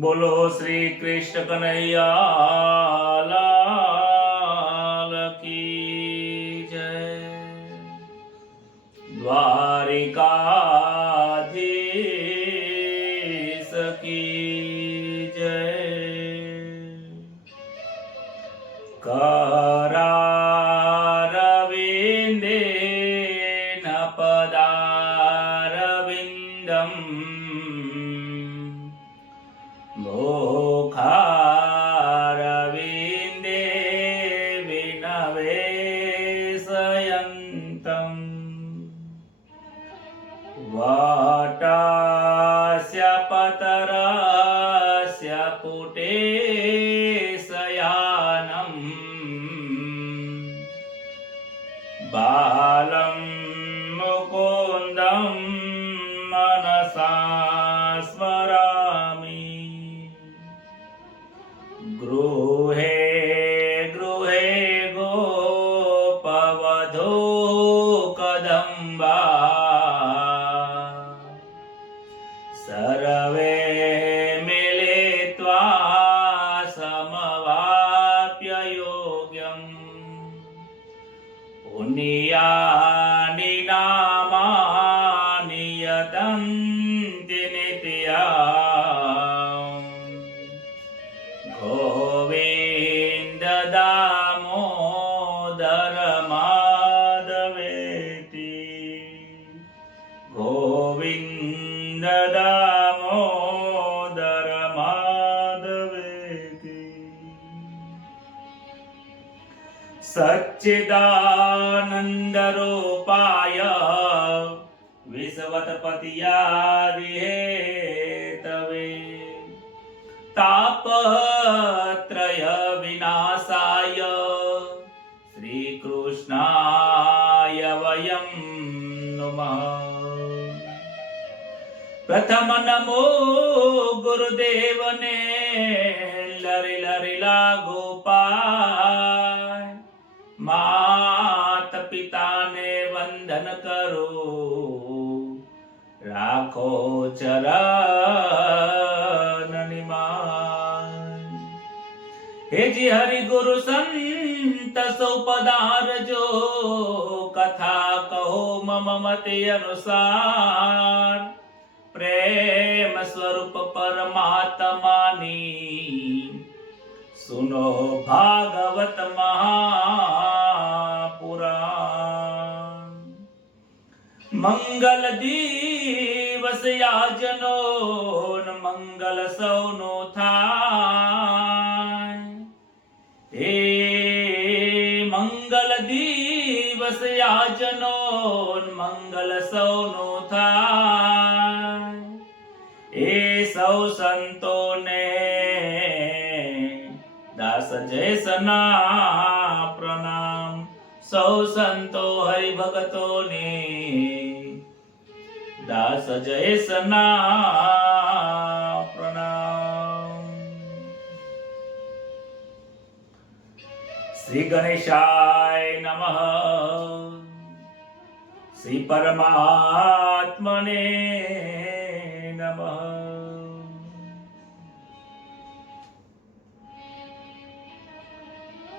બોલો શ્રી કૃષ્ણ કનૈયા લાલ કી જય। દ્વારિકાધીશ કી જય। करारविन्देन पदारविन्दम् मोखारविन्दे विनवेशयन्तम् वाटास्य पतरस्य पुटे बालं मुकुन्दं मनसा स्मरामि। गृहे गृहे गोपवधू कदम्बा सर्वे मिलित्वा समवाप्य योग्यम् पुण्यानि नामानि यतन्ति नित्यम् गोविन्द दामोदर माधवेति गोविन्द दामोदर माधवेति। सच्चिदानन्दरूपाय विश्वत्पत्यादिहेतवे तापत्रय विनाशाय श्रीकृष्णाय वयं नुमः। प्रथम नमो गुरुदेवने लरि लरि लागो पाय मात पिता ने वंदन करो राखो चरण निमान। हे जी हरि गुरु संत सो पधारजो कथा कहो मम मते अनुसार प्रेम स्वरूप परमात्मानी सुनो भागवत महापुराण। मंगल दिवस याजनो मंगल सौनो थाय। हे मंगल दिवस याजनो मंगल सौनो थाय। ए सौ संतो ने दास जैसना प्रणाम सौ संतो हरि भगतो ने दास जैसना प्रणाम। श्री गणेशाय नमः। श्री परमात्मने नमः।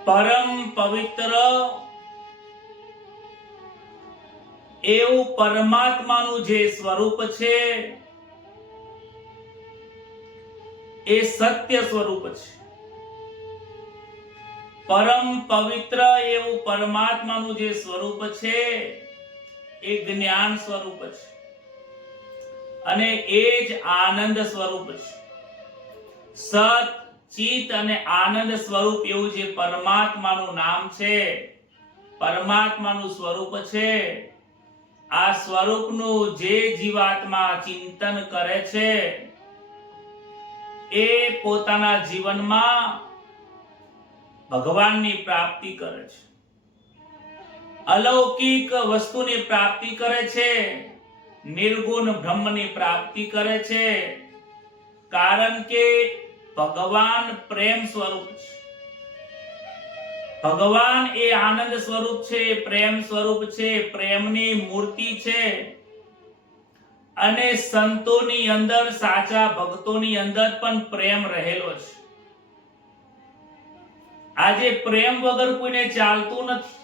પરમ પવિત્ર એવું પરમાત્માનું જે સ્વરૂપ છે એ સત્ય સ્વરૂપ છે। પરમ પવિત્ર એવું પરમાત્માનું જે સ્વરૂપ છે એ જ્ઞાન સ્વરૂપ છે અને એ જ આનંદ સ્વરૂપ છે। સત ચિત અને આનંદ સ્વરૂપ એવું જે પરમાત્માનું નામ છે, પરમાત્માનું સ્વરૂપ છે, આ સ્વરૂપનું જે જીવાત્મા ચિંતન કરે છે એ પોતાના જીવનમાં ભગવાનની પ્રાપ્તિ કરે છે, અલૌકિક વસ્તુની પ્રાપ્તિ કરે છે, નિર્ગુણ બ્રહ્મની પ્રાપ્તિ કરે છે। કારણ કે ભગવાન પ્રેમ સ્વરૂપ છે, ભગવાન એ આનંદ સ્વરૂપ છે, પ્રેમ સ્વરૂપ છે, પ્રેમની મૂર્તિ છે। અને સંતોની અંદર, સાચા ભક્તોની અંદર પણ પ્રેમ રહેલો છે. આજે પ્રેમ વગર કોઈને ચાલતું નથી.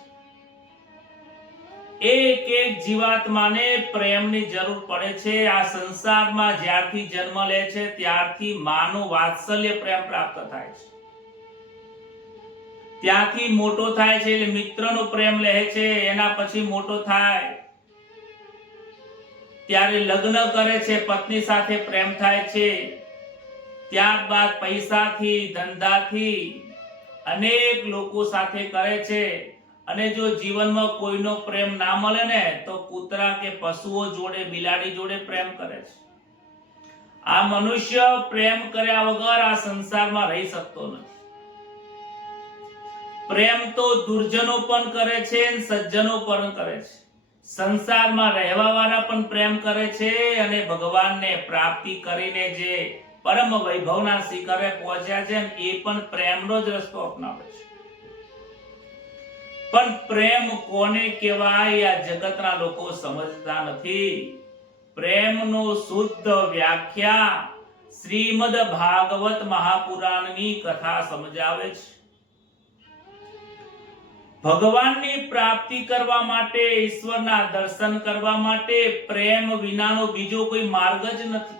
એક એક જીવાત્માને પ્રેમની જરૂર પડે છે. આ સંસારમાં જ્યારથી જન્મ લે છે ત્યારથી માનું વાત્સલ્ય પ્રેમ પ્રાપ્ત થાય છે. ત્યાંથી મોટો થાય છે એટલે મિત્રનો પ્રેમ લે છે. એના પછી મોટો થાય ત્યારે લગ્ન કરે છે, પત્ની સાથે પ્રેમ થાય છે. ત્યારબાદ પૈસાથી, ધંધાથી અનેક લોકો સાથે કરે છે. અને જો જીવનમાં કોઈનો પ્રેમ ના મળે ને તો કૂતરા કે પશુઓ જોડે, બિલાડી જોડે પ્રેમ કરે છે. આ મનુષ્ય પ્રેમ કર્યા વગર આ સંસારમાં રહી શકતો નથી. પ્રેમ તો દુર્જનો પણ કરે છે અને સજ્જનો પણ કરે છે. સંસારમાં રહેવા વાળા પણ પ્રેમ કરે છે અને ભગવાનને પ્રાપ્તિ કરીને જે પરમ વૈભવના શિખરે પહોંચ્યા છે એ પણ પ્રેમનો જ રસ્તો અપનાવે છે. પણ પ્રેમ કોને કહેવાય આ જગતના લોકો સમજતા નથી. પ્રેમનો શુદ્ધ વ્યાખ્યા શ્રીમદ ભાગવત મહાપુરાણની કથા સમજાવે છે. ભગવાનની પ્રાપ્તિ કરવા માટે, ઈશ્વરના દર્શન કરવા માટે પ્રેમ વિનાનો બીજો કોઈ માર્ગ જ નથી.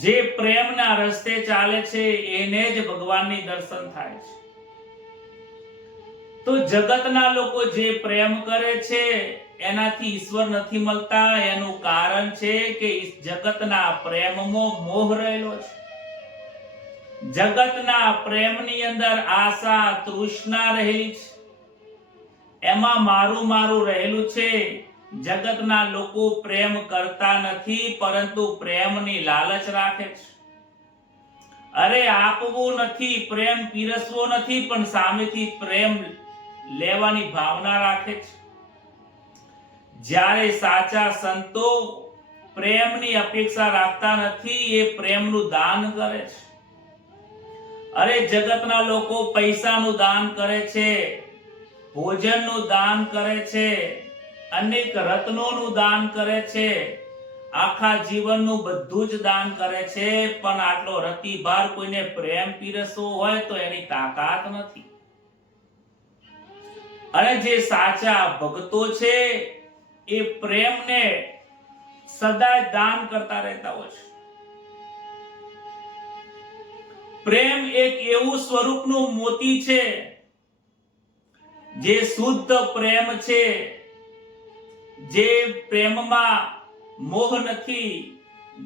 જે પ્રેમના રસ્તે ચાલે છે એને જ ભગવાનની દર્શન થાય છે. તો જગતના લોકો જે પ્રેમ કરે છે એનાથી ઈશ્વર નથી મળતા. એનું કારણ છે કે જગતના પ્રેમમાં મોહ રહેલો છે. જગતના પ્રેમની અંદર આશા, તૃષ્ણા રહેલી છે. એમાં મારું મારું રહેલું છે. જગતના લોકો પ્રેમ કરતા નથી પરંતુ પ્રેમની લાલચ રાખે છે. અરે આપવું નથી, પ્રેમ પીરસવો નથી, પણ સામેથી પ્રેમ લેવાની ભાવના રાખે છે. જ્યારે સાચા સંતો પ્રેમની અપેક્ષા રાખતા નથી, એ પ્રેમનું દાન કરે છે. અરે જગતના લોકો પૈસાનું દાન કરે છે, ભોજનનું દાન કરે છે, અનેક રત્નોનું દાન કરે છે, આખા જીવનનું બધું જ દાન કરે છે, પણ આટલો રતિભાર કોઈને પ્રેમ પીરસવો હોય તો એની તાકાત નથી. અને જે સાચા ભક્તો છે એ પ્રેમને સદાય દાન કરતા રહેતા હોય છે. પ્રેમ એક એવું સ્વરૂપનું મોતી છે જે શુદ્ધ પ્રેમ છે, જે પ્રેમમાં મોહ નથી,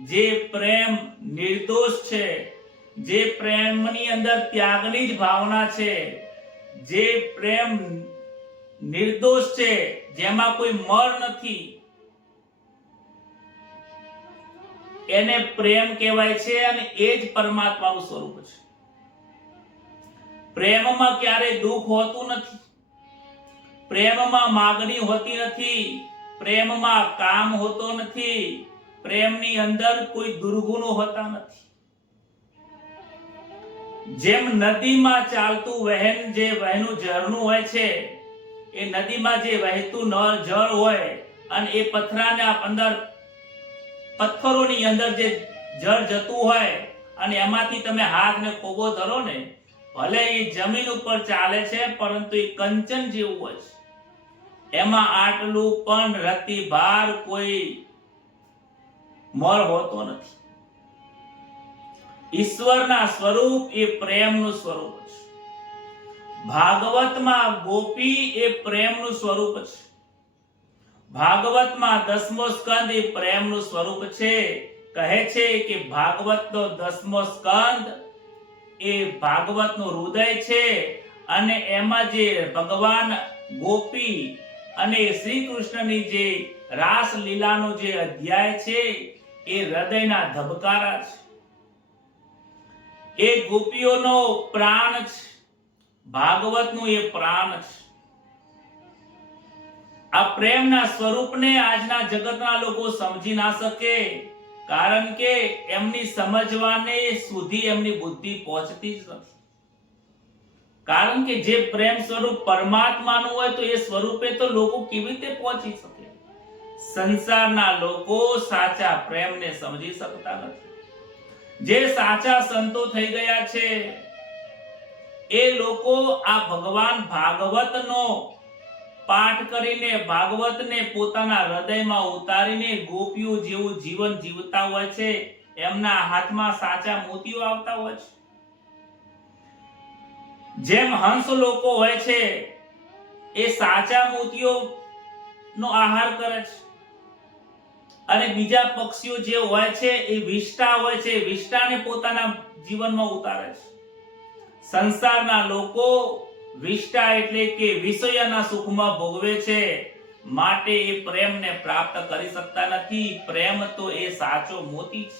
જે પ્રેમ નિર્દોષ છે, જે પ્રેમની અંદર ત્યાગની જ ભાવના છે, જે પ્રેમ નિર્દોષ છે, જેમાં કોઈ મર નથી, એને પ્રેમ કહેવાય છે. અને એ જ પરમાત્માનું સ્વરૂપ છે. પ્રેમમાં ક્યારેય દુઃખ હોતું નથી, પ્રેમમાં માગણી હોતી નથી, પ્રેમમાં કામ હોતો નથી, પ્રેમની અંદર કોઈ દુર્ગુણો હોતા નથી. જેમ નદીમાં ચાલતું વહેનું ઝરણું હોય છે, એ નદીમાં જે વહેતું જળ હોય અને એ પથ્થરોની અંદર જે જળ જતું હોય અને એમાંથી તમે હાથને ખોબો ધરો ને, ભલે એ જમીન ઉપર ચાલે છે પરંતુ એ કંચન જેવું હોય છે. એમાં આટલું પણ રતિભાર કોઈ મળ હોતો નથી. ઈશ્વરના સ્વરૂપ એ પ્રેમનું સ્વરૂપ છે. ભાગવતમાં ગોપી એ પ્રેમનું સ્વરૂપ છે. ભાગવતમાં 10મો સ્કંદ એ પ્રેમનું સ્વરૂપ છે. કહે છે કે ભાગવતનો 10મો સ્કંદ એ ભાગવતનું હૃદય છે અને એમાં જે ભગવાન ગોપી અને શ્રી કૃષ્ણની જે રાસ લીલાનો જે અધ્યાય છે એ હૃદયના ધબકારા છે. એ ગોપીઓનો પ્રાણ છે. ભાગવતનું એ પ્રાણ છે. આ પ્રેમના સ્વરૂપને આજના જગતના લોકો સમજી ના શકે, કારણ કે એમની સમજવાને સુધી એમની બુદ્ધિ પહોંચતી જ નથી. કારણ કે જે પ્રેમ સ્વરૂપ પરમાત્માનું હોય તો એ સ્વરૂપે તો લોકો કેવી રીતે પહોંચી શકે? સંસારના લોકો સાચા પ્રેમને સમજી શકતા નથી. જે સાચા સંતો થઈ ગયા છે એ લોકો આ ભગવાન ભાગવતનો પાઠ કરીને, ભાગવતને પોતાના હૃદયમાં ઉતારીને ગોપીઓ જેવું જીવન જીવતા હોય છે. એમના હાથમાં સાચા મોતીઓ આવતા હોય છે. જેમ હંસ લોકો હોય છે એ સાચા મોતીઓ નો આહાર કરે છે, અને બીજા પક્ષીઓ જે હોય છે એ વિષ્ટા હોય છે, વિષ્ટાને પોતાના જીવનમાં ઉતારે છે. સંસારના લોકો વિષ્ટા એટલે કે વિષયના સુખમાં ભોગવે છે, માટે એ પ્રેમને પ્રાપ્ત કરી શકતા નથી. પ્રેમ તો એ સાચો મોતી છે.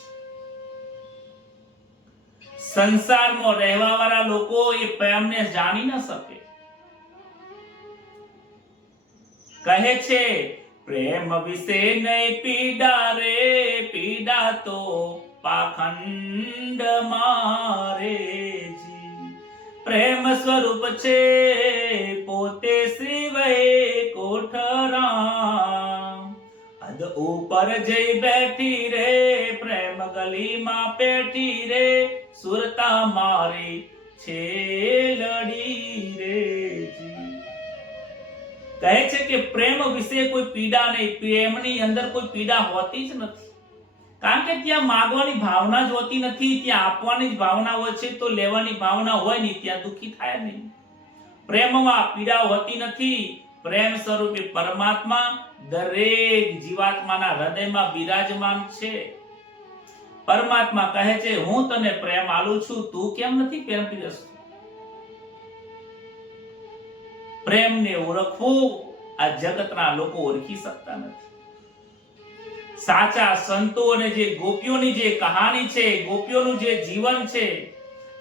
સંસારમાં રહેવા વાળા લોકો એ પ્રેમને જાણી ન શકે. કહે છે પ્રેમ વિશે નહીં પીડા રે, પીડા તો પાખંડ મારે જી. પ્રેમ સ્વરૂપ છે પોતે શ્રી વૈકુંઠરામ. અદ ઉપર જઈ બેઠી રે, પ્રેમ ગલીમાં પેઠી રે, સુરતા મારી છેલડી રે જી. કહે છે કે પ્રેમ વિશે કોઈ પીડા નહીં. પ્રેમની અંદર કોઈ પીડા હોતી જ નથી, કારણ કે ત્યાં માંગવાની ભાવના જ હોતી નથી. ત્યાં આપવાની જ ભાવના હોય છે, તો લેવાની ભાવના હોય નહીં ત્યાં દુઃખી થાય નહીં. પ્રેમમાં પીડા હોતી નથી. પ્રેમ સ્વરૂપે પરમાત્મા દરેક જીવાત્માના હૃદયમાં બિરાજમાન છે. પરમાત્મા કહે છે હું તને પ્રેમ આલું છું, તું કેમ નથી પ્રેમ પીરસતો? પ્રેમને ઓળખવું આ જગતના લોકો ઓળખી શકતા નથી. સાચા સંતો અને જે ગોપીઓની જે કહાની છે, ગોપીઓનું જે જીવન છે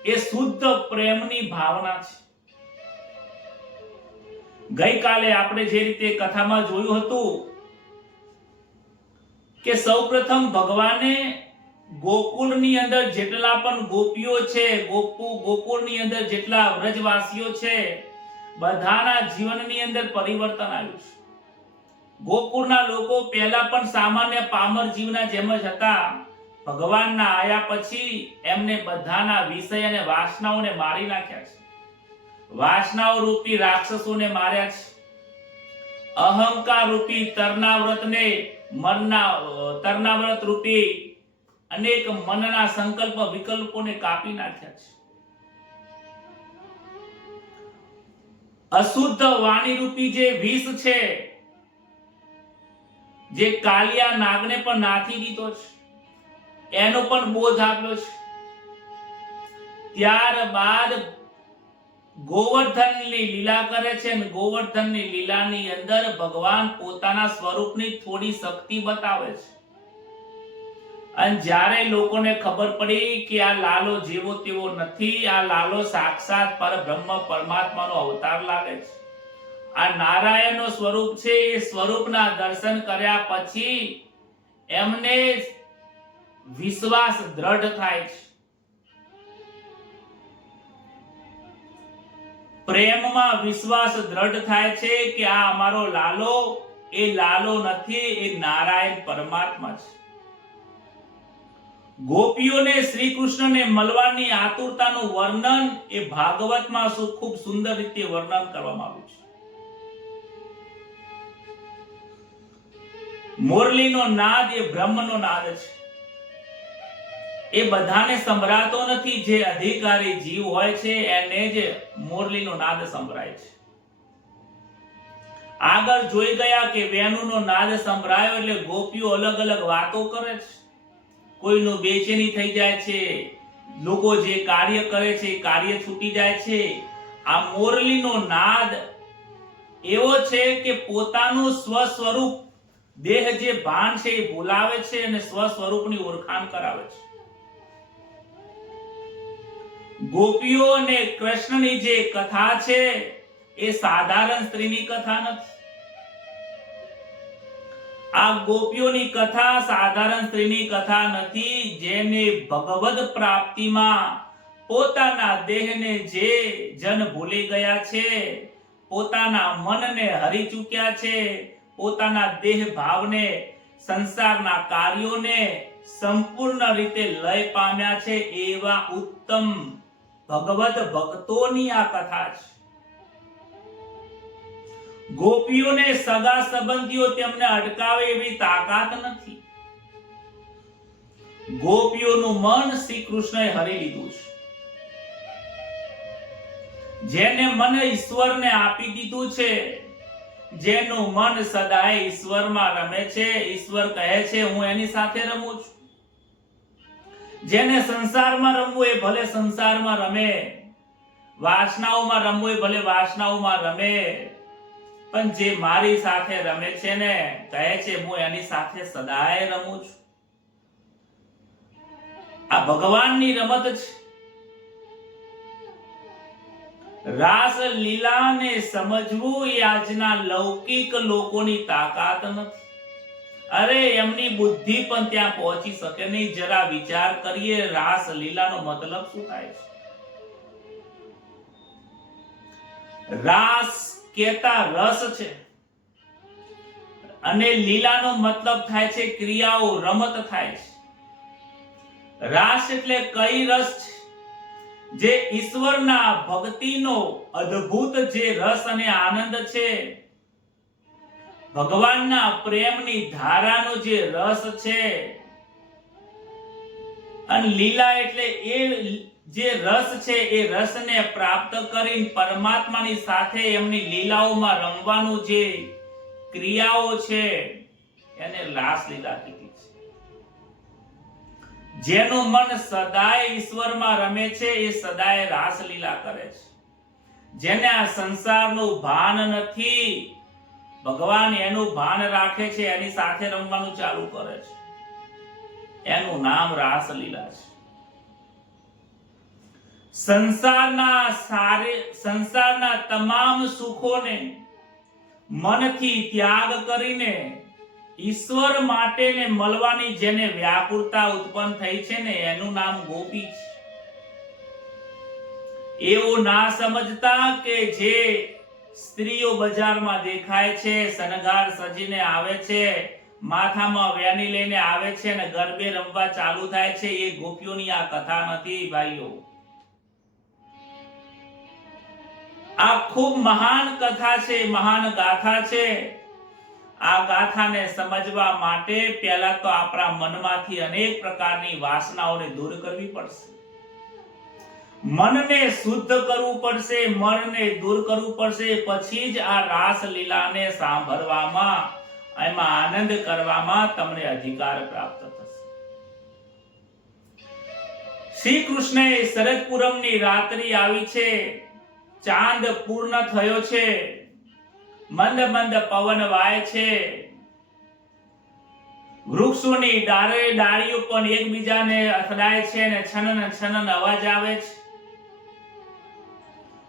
એ શુદ્ધ પ્રેમની ભાવના છે. ગઈકાલે આપણે જે રીતે કથામાં જોયું હતું કે સૌપ્રથમ ભગવાને ગોકુળની અંદર જેટલા પણ ગોપીઓ છે, ગોકુળની અંદર જેટલા વ્રજવાસીઓ છે, બધાના જીવનની અંદર પરિવર્તન આવ્યું છે. ગોકુળના લોકો પહેલા પણ સામાન્ય પામર જીવના જેમ જ હતા. ભગવાનના આયા પછી એમને બધાના વિષય અને વાસનાઓને મારી નાખ્યા છે. વાસનાઓ રૂપી રાક્ષસોને માર્યા છે. અહંકાર રૂપી તરનાવ્રત રૂપી અનેક મનના સંકલ્પ વિકલ્પોને કાપી નાખ્યા છે. અશુદ્ધ વાણી રૂપી જે વિષ છે, જે કાલિયા નાગને પણ નાથી દીધો છે, એનો પણ બોધ આપ્યો છે. ત્યારબાદ ગોવર્ધનની લીલા કરે છે, અને ગોવર્ધનની લીલાની અંદર ભગવાન પોતાના સ્વરૂપની થોડી શક્તિ બતાવે છે. અને જ્યારે લોકોને ખબર પડી કે આ લાલો જેવો તેવો નથી, આ લાલો સાક્ષાત પરબ્રહ્મ પરમાત્માનો અવતાર લાગે છે, આ નારાયણનો સ્વરૂપ છે, એ સ્વરૂપના દર્શન કર્યા પછી એમને વિશ્વાસ દ્રઢ થાય છે. પ્રેમમાં વિશ્વાસ દ્રઢ થાય છે કે આ અમારો લાલો એ લાલો નથી, એ નારાયણ પરમાત્મા છે. ગોપીઓને શ્રી કૃષ્ણને મળવાની આતુરતાનું વર્ણન એ ભાગવતમાં ખૂબ સુંદર રીતે વર્ણન કરવામાં આવ્યું છે. મોરલીનો નાદ એ બ્રહ્મનો નાદ છે. એ બધાને સંભળાતો નથી. જે અધિકારી જીવ હોય છે એને જ મોરલીનો નાદ સંભળાય છે. આગળ જોઈ ગયા કે વેણુનો નાદ સંભળાયો એટલે ગોપીઓ અલગ અલગ વાતો કરે છે. કોઈનું બેચેની થઈ જાય છે, લોકો જે કાર્ય કરે છે એ કાર્ય છૂટી જાય છે. આ મોરલીનો નાદ એવો છે કે પોતાનું સ્વસ્વરૂપ દેહ જે ભાન છે એ ભૂલાવે છે અને સ્વસ્વરૂપની ઓળખાણ કરાવે છે. ગોપીઓ અને કૃષ્ણની જે કથા છે એ સાધારણ સ્ત્રીની કથા નથી. આ ગોપીઓની કથા સાધારણ સ્ત્રીની કથા નથી. જેને ભગવદ પ્રાપ્તિમાં પોતાના દેહને જે જન ભૂલી ગયા છે, પોતાના મનને હરી ચૂક્યા છે, પોતાના દેહ ભાવને, સંસારના કાર્યોને સંપૂર્ણ રીતે લય પામ્યા છે એવા ઉત્તમ ભગવત ભક્તોની આ કથા છે. ગોપીઓને સગા સંબંધીઓ તેમને અટકાવે એવી તાકાત નથી. ગોપીઓનું મન શ્રી કૃષ્ણએ હરી લીધું છે. જેને મન ઈશ્વરને આપી દીધું છે, જેનું મન સદાય ઈશ્વરમાં રમે છે, ઈશ્વર કહે છે હું એની સાથે રમું છું. જેને સંસારમાં રમવું એ ભલે સંસારમાં રમે, વાસનાઓમાં રમવું એ ભલે વાસનાઓમાં રમે, પણ જે મારી સાથે રમે છે ને, કહે છે હું એની સાથે સદાય રમું છું. આ ભગવાનની રમત છે. રાસ લીલાને સમજવું એ આજના લૌકિક લોકોની તાકાત નથી. અરે એમની બુદ્ધિ પણ ત્યાં પહોંચી શકે નહીં. જરા વિચાર કરીએ રાસ લીલાનો મતલબ શું થાય છે. રાસ કેતા રસ છે અને લીલાનો મતલબ થાય છે ક્રિયાઓ, રમત થાય છે. રાસ એટલે કઈ રસ છે? જે ઈશ્વરના ભક્તિનો અદ્ભુત જે રસ અને આનંદ છે, ભગવાનના પ્રેમની ધારાનો જે રસ છે. અને લીલા એટલે એ જે રસ છે, એ રસને પ્રાપ્ત કરીને પરમાત્માની સાથે એમની લીલાઓમાં રમવાનું જે ક્રિયાઓ છે એને રાસ લીલા કીધી છે. જેનું મન સદાય ઈશ્વરમાં રમે છે એ સદાય રાસ લીલા કરે છે. જેને આ સંસારનું ભાન નથી, ભગવાન એનું ભાન રાખે છે, એની સાથે રમવાનું ચાલુ કરે છે, એનું નામ રાસ લીલા છે. સંસારના તમામ સુખોને મનથી ત્યાગ કરીને ઈશ્વર માટે ને મળવાની જેને વ્યાકુળતા ઉત્પન્ન થઈ છે ને, એનું નામ ગોપી છે. એવું ના સમજતા કે જે સ્ત્રીઓ બજારમાં દેખાય છે, શણગાર સજીને આવે છે, માથામાં વેણી લઈને આવે છે ને ગરબે રમવા ચાલુ થાય છે, એ ગોપીઓની આ કથા નથી ભાઈઓ. આ ખૂબ મહાન કથા છે, મહાન ગાથા છે. આ ગાથાને સમજવા માટે પહેલા તો આપણા મનમાંથી અનેક પ્રકારની વાસનાઓને દૂર કરવી પડશે. મનને શુદ્ધ કરવું પડશે, મનને દૂર કરવું પડશે. પછી જ આ રાસ લીલાને સાંભળવામાં, એમાં આનંદ કરવામાં તમને અધિકાર પ્રાપ્ત થશે. શ્રી કૃષ્ણએ શરદ પૂનમની રાત્રિ આવી છે, ચાંદ પૂર્ણ થયો છે, મંદ મંદ પવન વાય છે, વૃક્ષોની ડાળીઓ પણ એકબીજાને અથડાય છે ને છનન છનન અવાજ આવે છે.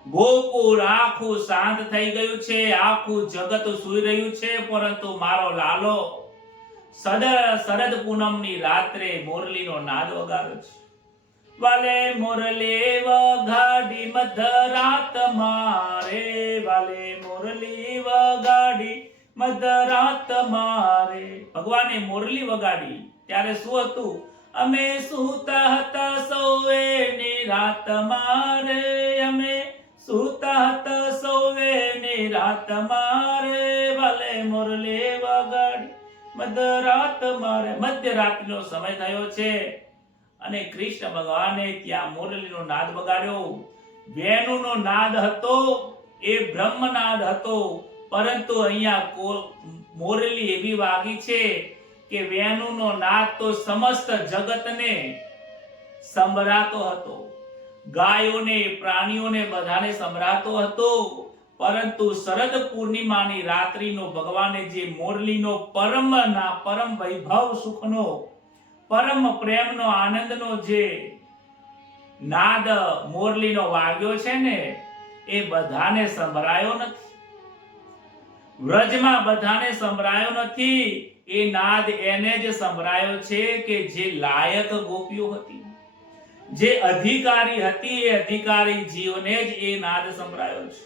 ગોકુળ આખું શાંત થઈ ગયું છે, આખું જગત સૂઈ રહ્યું છે, પરંતુ મારો લાલો શરદ પૂનમની રાત્રે મોરલીનો નાદ વગાડ્યો છે. વાલે મોરલી વગાડી મધરાત મારે, વાલે મોરલી વગાડી મધરાત મારે. ભગવાને મોરલી વગાડી ત્યારે શું હતું? અમે સૂતા હતા સૌએ નિરાત મારે, અમે સૂતા હતા સૌએ નિરાત મારે, વાલે મોરલી વગાડી મધરાત મારે. મધ્યરાત્રિનો સમય થયો છે અને કૃષ્ણ ભગવાને ત્યાં મોરલીનો નાદ વગાડ્યો. વેણુનો નાદ હતો એ બ્રહ્મનાદ હતો, પરંતુ અહીંયા મોરલી એવી વાગી છે કે વેણુનો નાદ તો સમસ્ત જગતને સંભળાતો હતો, ગાયોને, પ્રાણીઓને બધાને સંભળાતો હતો. પરંતુ શરદ પૂર્ણિમાની રાત્રિનો ભગવાને જે મોરલીનો પરમ વૈભવ સુખનો, પરમ પ્રેમનો, આનંદનો જે નાદ મોરલીનો વાગ્યો છે ને, એ બધાને સંભળાયો નથી. વ્રજમાં બધાને સંભળાયો નથી. એ નાદ એને જ સંભળાયો છે કે જે લાયક ગોપીઓ હતી, જે અધિકારી હતી, એ અધિકારી જીવને જ એ નાદ સંભળાયો છે.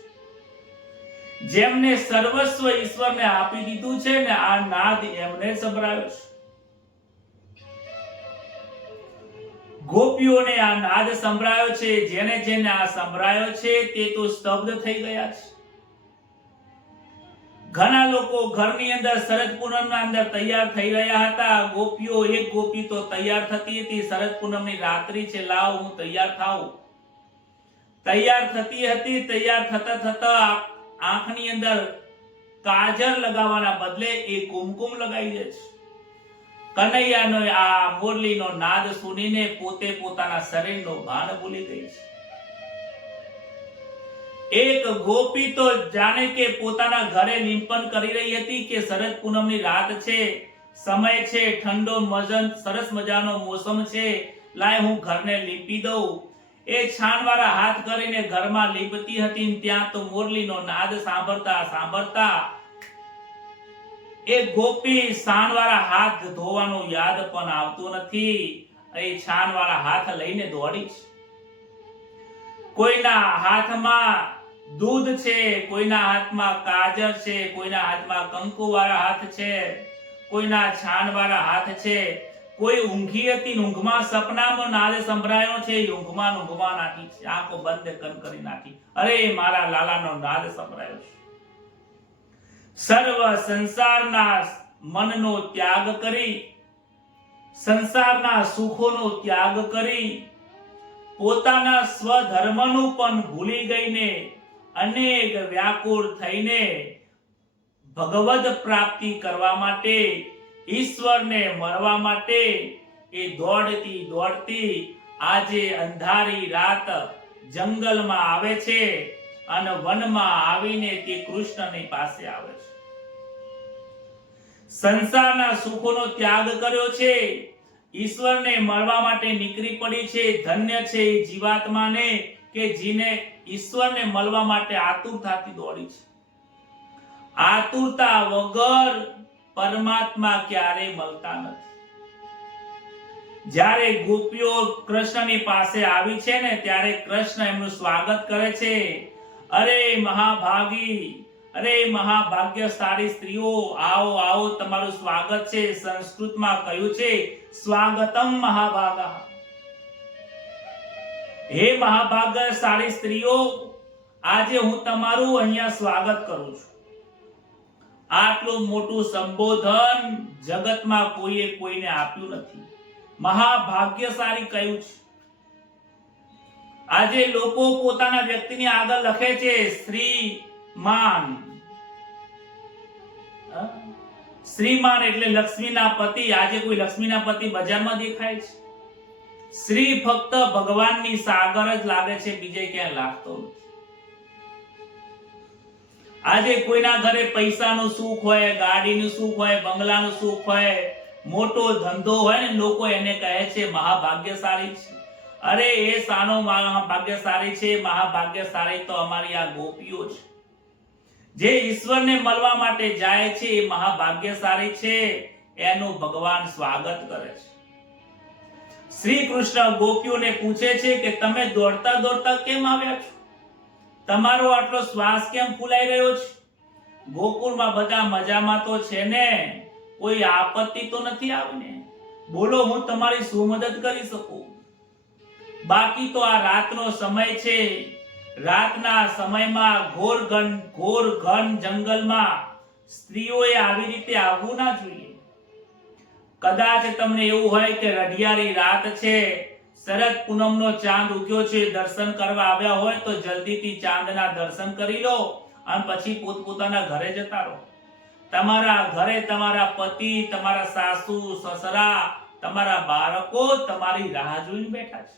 જેમને સર્વસ્વ ઈશ્વરને આપી દીધું છે ને આ નાદ એમને સંભળાયો છે. ગોપીઓને આ નાદ સંભળાયો છે. જેને જેને આ સંભળાયો છે તે તો સ્તબ્ધ થઈ ગયા છે. ઘણા લોકો ઘરની અંદર શરદ પૂનમના અંદર તૈયાર થઈ રહ્યા હતા. ગોપીઓ એક ગોપી તો તૈયાર થતી હતી. શરદ પૂનમની રાત્રિ છે, લાવ હું તૈયાર થાઉં. તૈયાર થતી હતી. તૈયાર થતા થતા આંખની અંદર કાજળ લગાવવાના બદલે એ કુમકુમ લગાવી દે છે. કનૈયાનો આ મુરલીનો નાદ સુનીને પોતે પોતાના શરીરનો ભાન ભૂલી ગઈ છે. એક ગોપી તો જાણે કે પોતાના ઘરે લીંપન કરી રહી હતી કે શરદ પૂનમની રાત છે, સમય છે, ઠંડો મજન સરસ મજાનો મોસમ છે, લાય હું ઘરને લીપી દઉં. એ છાણવાળા હાથ કરીને ઘરમાં લીપતી હતી. ત્યાં તો મુરલીનો નાદ સાંભળતા સાંભળતા એ ગોપી છાણવાળા હાથ ધોવાનું યાદ પણ આવતું નથી. એ છાણવાળા હાથ લઈને દોડી છે. કોઈના હાથમાં દૂધ છે, કોઈના હાથમાં કાજળ છે, કોઈના હાથમાં કંકુવાળા હાથ છે, કોઈના છાણવાળા હાથ છે. કોઈ ઊંઘી હતી, ઊંઘમાં સપનામાં નાદ સંભળાયો છે, ઊંઘમાં નાખી છે, આંખો બંધ કરી નાખી. અરે મારા લાલાનો નાદ સંભળાયો છે. સર્વ સંસારના મનનો ત્યાગ કરી, સંસારના સુખોનો ત્યાગ કરી, પોતાના સ્વધર્મનું પણ ભૂલી ગઈને અનેક વ્યાકુળ થઈને ભગવદ પ્રાપ્તિ કરવા માટે, ઈશ્વરને મળવા માટે એ દોડતી દોડતી આજે અંધારી રાત જંગલમાં આવે છે અને વનમાં આવીને તે કૃષ્ણની પાસે આવે છે. સંસારના સુખોનો ત્યાગ કર્યો છે, ઈશ્વરને મળવા માટે નીકળી પડી છે. ધન્ય છે એ જીવાત્માને કે જેને ઈશ્વરને મળવા માટે આતુરતાથી દોડી છે. આતુરતા વગર પરમાત્મા ક્યારેય મળતા નથી. જ્યારે ગોપીઓ કૃષ્ણની પાસે આવી છે ને ત્યારે કૃષ્ણ એમનું સ્વાગત કરે છે. અરે મહાભાગી, અરે મહાભાગ્યશાળી સ્ત્રીઓ, આવો આવો, તમારું સ્વાગત છે. સંસ્કૃતમાં કહ્યું છે સ્વાગતમ મહાભાગા. હે મહાભાગ્યશાળી સ્ત્રીઓ, આજે હું તમારું અહીંયા સ્વાગત કરું છું. આટલું મોટું સંબોધન જગતમાં કોઈએ કોઈને આપ્યું નથી. મહાભાગ્યશાળી કહ્યું છે. આજે લોકો પોતાના વ્યક્તિની આગળ લખે છે શ્રીમાન. શ્રીમાન એટલે લક્ષ્મીના પતિ. આજે કોઈ લક્ષ્મીના પતિ બજારમાં દેખાય છે? શ્રી ફક્ત ભગવાનની સાગર જ લાગે છે, બીજે ક્યાંય લાગતો નથી. આજે કોઈના ઘરે પૈસાનું સુખ હોય, ગાડીનું સુખ હોય, બંગલાનું સુખ હોય, મોટો ધંધો હોય ને લોકો એને કહે છે મહાભાગ્યશાળી છે. અરે એ સાનો મહાભાગ્યશાળી છે? મહાભાગ્યશાળી તો અમારી આ ગોપીઓ છે, જે ઈશ્વરને મળવા માટે જાય છે. એ મહાભાગ્યશાળી છે. એનું ભગવાન સ્વાગત કરે છે. શ્રી કૃષ્ણ ગોપીઓને પૂછે છે કે તમે દોડતા દોડતા કેમ આવ્યા છો? તમારો આટલો શ્વાસ કેમ ફૂલાઈ રહ્યો છે? ગોકુળમાં બધા મજામાં તો છે ને? કોઈ આપત્તિ તો નથી આવી ને? બોલો, હું તમારી શું મદદ કરી શકું? બાકી તો આ રાતનો સમય છે. રાતના સમયમાં ઘોર ઘન જંગલમાં સ્ત્રીઓએ આવી રીતે આવવું ના જોઈએ. કદાચ તમને એવું હોય કે રઢિયારી રાત છે, શરદ પૂનમનો ચાંદ ઉગ્યો છે, દર્શન કરવા આવ્યા હોય તો જલ્દીથી ચાંદના દર્શન કરી લો અને પછી પોતપોતાના ઘરે જતા રહો. તમારા ઘરે તમારા પતિ, તમારા સાસુ સસરા, તમારા બાળકો તમારી રાહ જોઈને બેઠા છે.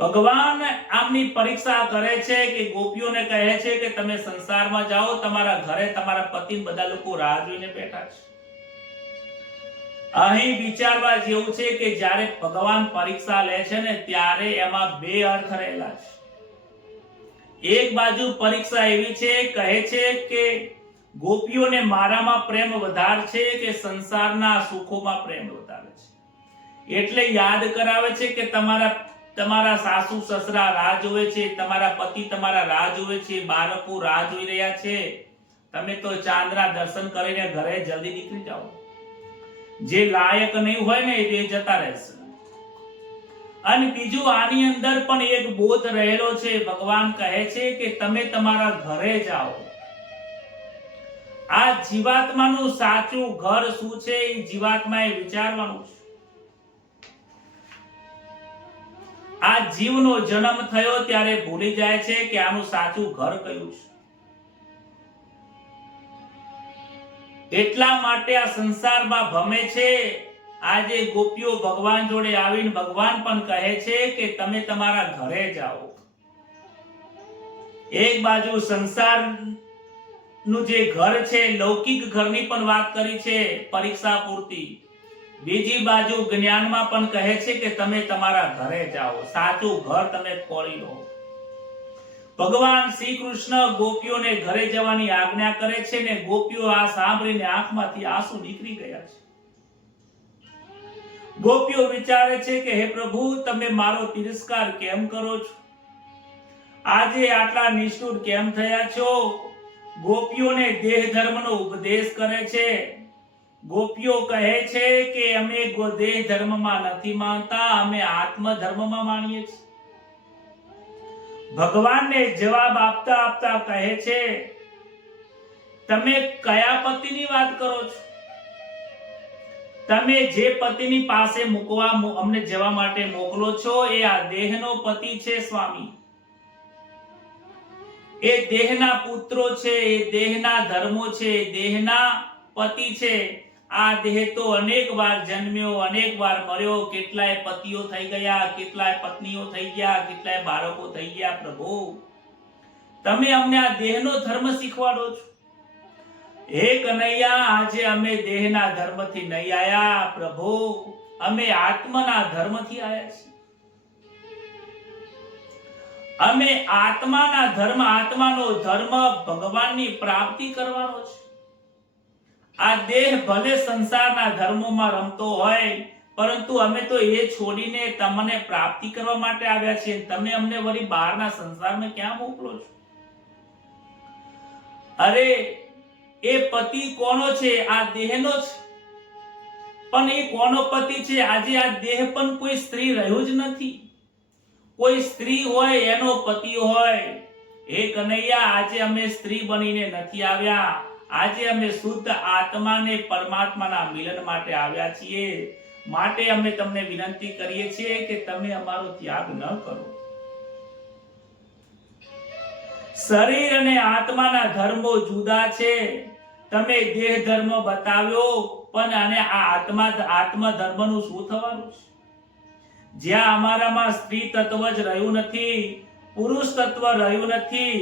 ભગવાન આમની પરીક્ષા કરે છે કે ગોપીઓને કહે છે કે તમે સંસારમાં જાઓ, તમારા ઘરે તમારા પતિ બધા લોકો રાહ જોઈને બેઠા છે. અહીં વિચારવા જેવું છે કે જ્યારે ભગવાન પરીક્ષા લે છે ને ત્યારે એમાં બે અર્થ રહેલા છે. એક બાજુ પરીક્ષા એવી છે, કહે છે કે ગોપીઓને મારામાં પ્રેમ વધારે છે કે સંસારના સુખોમાં પ્રેમ વધારે છે. એટલે યાદ કરાવે છે કે તમારા તમારા સાસુ સસરા રાહ જોવે છે, તમારા પતિ તમારા રાહ જોવે છે, બાળકો રાહ જોઈ રહ્યા છે. તમે તો ચાંદના દર્શન કરીને ઘરે જલ્દી નીકળી જાઓ. જે લાયક નહીં હોય ને એ જતા રહેશે. અને બીજું આની અંદર પણ એક બોધ રહેલો છે. ભગવાન કહે છે કે તમે તમારા ઘરે જાઓ. આ જીવાત્માનું સાચું ઘર શું છે એ જીવાત્માએ વિચારવાનું છે. આ જીવનો જન્મ થયો ત્યારે ભૂલી જાય છે કે આનું સાચું ઘર કયું છે. એટલા માટે આ સંસારમાં ભમે છે. આજે ગોપીઓ ભગવાન જોડે આવીને ભગવાન પણ કહે છે કે તમે તમારા ઘરે જાઓ. એક બાજુ સંસાર નું જે ઘર છે, લૌકિક ઘરની પણ વાત કરી છે પરીક્ષા પૂરતી. બીજી બાજુ જ્ઞાનમાં પણ કહે છે કે તમે તમારા ઘરે જાઓ, સાચું ઘર તમે ખોલી લો. ભગવાન શ્રી કૃષ્ણ ગોપીઓને ઘરે જવાની આજ્ઞા કરે છે ને ગોપીઓ આ સાંભળીને આંખમાંથી આંસુ નીકળી ગયા છે. ગોપીઓ વિચારે છે કે હે પ્રભુ, તમે મારો તિરસ્કાર કેમ કરો છો? આજે આટલા નિષ્ઠુર કેમ થયા છો? ગોપીઓને દેહ ધર્મનો ઉપદેશ કરે છે. ગોપીઓ કહે છે કે અમે દેહ ધર્મમાં નથી માનતા, અમે આત્મ ધર્મમાં માનીએ છીએ. ભગવાનને જવાબ આપતા આપતા કહે છે તમે કયા પતિની વાત કરો છો? તમે જે પતિની પાસે મૂકવા અમને જવા માટે મોકલો છો એ આ દેહનો પતિ છે સ્વામી. એ દેહના પુત્રો છે, એ દેહના ધર્મો છે, દેહના પતિ છે. આ દેહ તો અનેક વાર જન્મ્યો, અનેક વાર મર્યો, કેટલાય પતિઓ થઈ ગયા, કેટલાય પત્નીઓ થઈ ગયા, કેટલાય બાળકો થઈ ગયા. પ્રભુ, તમે અમને આ દેહનો ધર્મ શીખવાડો છો. હે કનૈયા, આજે અમે દેહના ધર્મથી નહીં આયા પ્રભુ, અમે આત્માના ધર્મથી આયા છીએ. અમે આત્માના ધર્મ, આત્માનો ધર્મ ભગવાનની પ્રાપ્તિ કરવાનો છે. આ દેહ ભલે સંસારના ધર્મોમાં રમતો હોય, પરંતુ અમે તો એ છોડીને તમને પ્રાપ્તિ કરવા માટે આવ્યા છીએ. તમે અમને વળી બહારના સંસારમાં ક્યાં મોકલો છો? અરે એ પતિ કોનો છે? આ દેહનો છે. પણ એ કોનો પતિ છે? આજે આ દેહ પણ કોઈ સ્ત્રી રહ્યું જ નથી. કોઈ સ્ત્રી હોય એનો પતિ હોય. હે કનૈયા, આજે અમે સ્ત્રી બનીને નથી આવ્યા. આજે અમે શુદ્ધ આત્માને પરમાત્માના મિલન માટે આવ્યા છીએ. માટે અમે તમને વિનંતી કરીએ છીએ કે તમે અમારો ત્યાગ ન કરો. શરીર અને આત્માના ધર્મો જુદા છે. તમે દેહ ધર્મ બતાવ્યો, પણ અને આ આત્મ ધર્મનું શું થવાનું છે? જ્યાં અમારામાં સ્ત્રી તત્વ જ રહ્યું નથી, પુરુષ તત્વ રહ્યું નથી,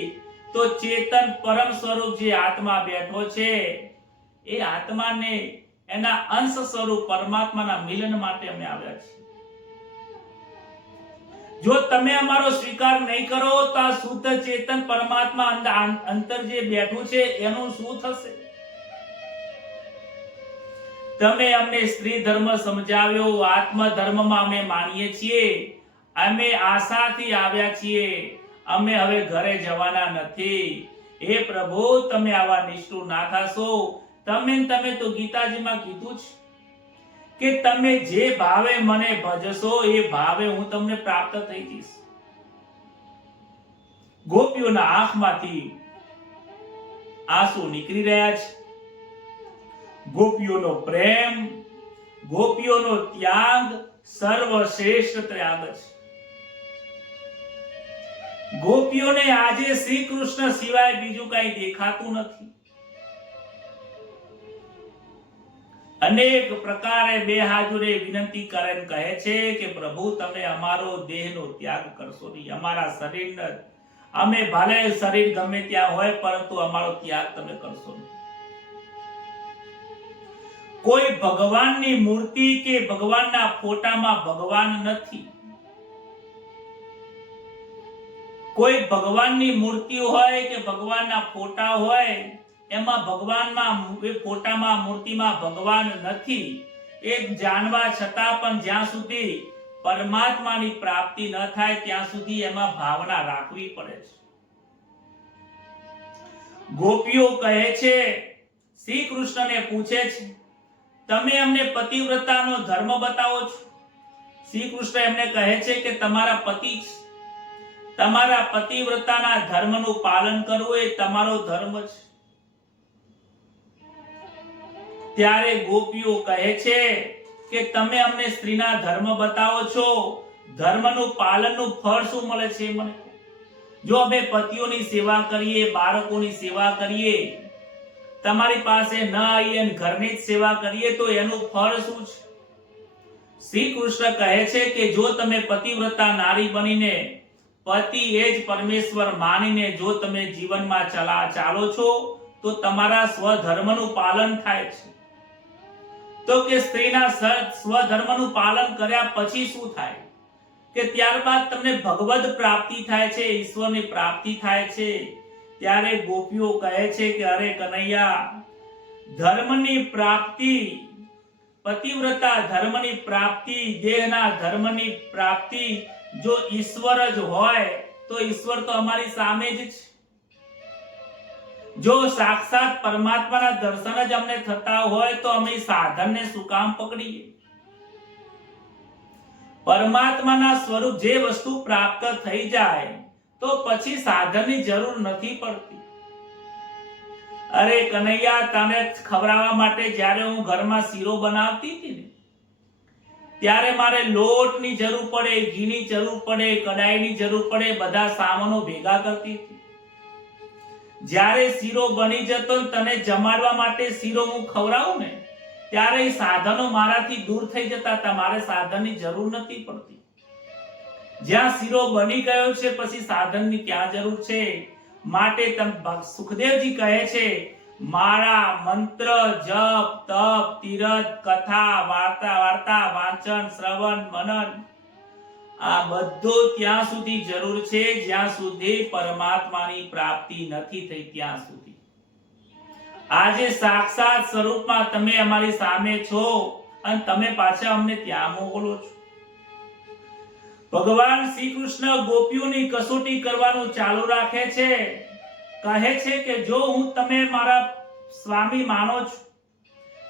તો ચેતન પરમ સ્વરૂપ જે આત્મા બેઠો છે, એ આત્માને એના અંશ સ્વરૂપ પરમાત્માના મિલન માટે અમે આવ્યા છીએ. જો તમે અમારો સ્વીકાર નહીં કરો તો આ શુદ્ધ ચેતન પરમાત્મા અંતર જે બેઠું છે એનું શું થશે? તમે અમને સ્ત્રી ધર્મ સમજાવ્યો, આત્મ ધર્મમાં અમે માનીએ છીએ. અમે આશાથી આવ્યા છીએ. અમે હવે ઘરે જવાના નથી. હે પ્રભુ, તમે આવા નિષ્ઠુર ના થશો. તમે તો ગીતાજીમાં કીધું છે કે તમે જે ભાવે મને ભજશો એ ભાવે હું તમને પ્રાપ્ત થઈ જઈશ. ગોપીઓના આંખમાંથી આંસુ નીકળી રહ્યા છે. ગોપીઓનો પ્રેમ, ગોપીઓનો ત્યાગ સર્વશ્રેષ્ઠ ત્યાગ છે. ગોપીઓને આજે શ્રી કૃષ્ણ સિવાય બીજું કઈ દેખાતું નથી. અનેક પ્રકારે બે હાજુરે વિનંતી કરે કહે છે કે પ્રભુ, તમે અમારો દેહનો ત્યાગ કરશો નહીં. અમારા શરીરનો, અમે ભલે શરીર ગમે ત્યાં હોય, પરંતુ અમારો ત્યાગ તમે કરશો નહીં. કોઈ ભગવાનની મૂર્તિ કે ભગવાનના ફોટામાં ભગવાન નથી. કોઈ ભગવાનની મૂર્તિ હોય કે ભગવાનના ફોટા હોય, એમાં ભગવાનમાં ફોટામાં મૂર્તિમાં ભગવાન નથી. એ જાણવા છતાં પણ જ્યાં સુધી પરમાત્માની પ્રાપ્તિ ન થાય ત્યાં સુધી એમાં ભાવના રાખવી પડે છે. ગોપીઓ કહે છે, શ્રી કૃષ્ણને પૂછે છે, તમે અમને પતિવ્રતાનો ધર્મ બતાવો છો. શ્રી કૃષ્ણ એમને કહે છે કે તમારા પતિ છે, તમારા પતિવ્રતાના ધર્મનું પાલન કરવું એ તમારો ધર્મ છે. ત્યારે ગોપીઓ કહે છે કે તમે અમને સ્ત્રીના ધર્મ બતાવો છો, ધર્મનું પાલનનું ફળ શું મળે છે મને કહો. જો અમે પતિઓની સેવા કરીએ, બાળકોની સેવા કરીએ, તમારી પાસે ન આવીએ અને ઘરની જ સેવા કરીએ તો એનું ફળ શું છે? શ્રી કૃષ્ણ કહે છે કે જો તમે પતિવ્રતા નારી બનીને પતિ એ જ પરમેશ્વર માનીને જો તમે જીવનમાં ચાલો છો તો તમારા સ્વધર્મનું પાલન થાય છે. તો કે સ્ત્રીના સ્વધર્મનું પાલન કર્યા પછી શું થાય? કે ત્યારબાદ તમને ભગવદ પ્રાપ્તિ થાય છે, ઈશ્વરની પ્રાપ્તિ થાય છે. ત્યારે ગોપીઓ કહે છે કે અરે કનૈયા, ધર્મની પ્રાપ્તિ, પતિવ્રતા ધર્મની પ્રાપ્તિ, દેહના ધર્મની પ્રાપ્તિ જો ઈશ્વર જ હોય તો ઈશ્વર તો અમારી સામે જ છે. જો સાક્ષાત પરમાત્માના દર્શન જ અમને થતા હોય તો અમે સાધનને શું કામ પકડીએ? પરમાત્માના સ્વરૂપ જે વસ્તુ પ્રાપ્ત થઈ જાય તો પછી સાધનની જરૂર નથી પડતી. અરે કનૈયા, તને ખવડાવવા માટે જ્યારે હું ઘરમાં શીરો બનાવતી હતી ને ત્યારે મારે લોટની જરૂર પડે, ઘીની જરૂર પડે, કડાઈની જરૂર પડે, બધા સામાનો ભેગા કરતી હતી. જ્યારે શીરો બની જતો તને જમાડવા માટે શીરો હું ખવડાવું ને ત્યારે એ સાધનો મારાથી દૂર થઈ જતા હતા, મારે સાધનની જરૂર નથી પડતી. જ્યાં શીરો બની ગયો છે પછી સાધનની ક્યાં જરૂર છે? માટે સુખદેવજી કહે છે, માળા, મંત્ર, જપ, તપ, તીરથ, કથા, વાર્તા, વાંચન, શ્રવણ, મનન આ બધું ત્યાં સુધી જરૂર છે જ્યાં સુધી પરમાત્માની પ્રાપ્તિ નથી થઈ ત્યાં સુધી. આજે સાક્ષાત સ્વરૂપમાં તમે અમારી સામે છો અને તમે પાછા અમને ત્યાં મોકલો છો. ભગવાન શ્રી કૃષ્ણ ગોપીઓની કસોટી કરવાનું ચાલુ રાખે છે. કહે છે કે જો હું તમે મારા સ્વામી માનો છો,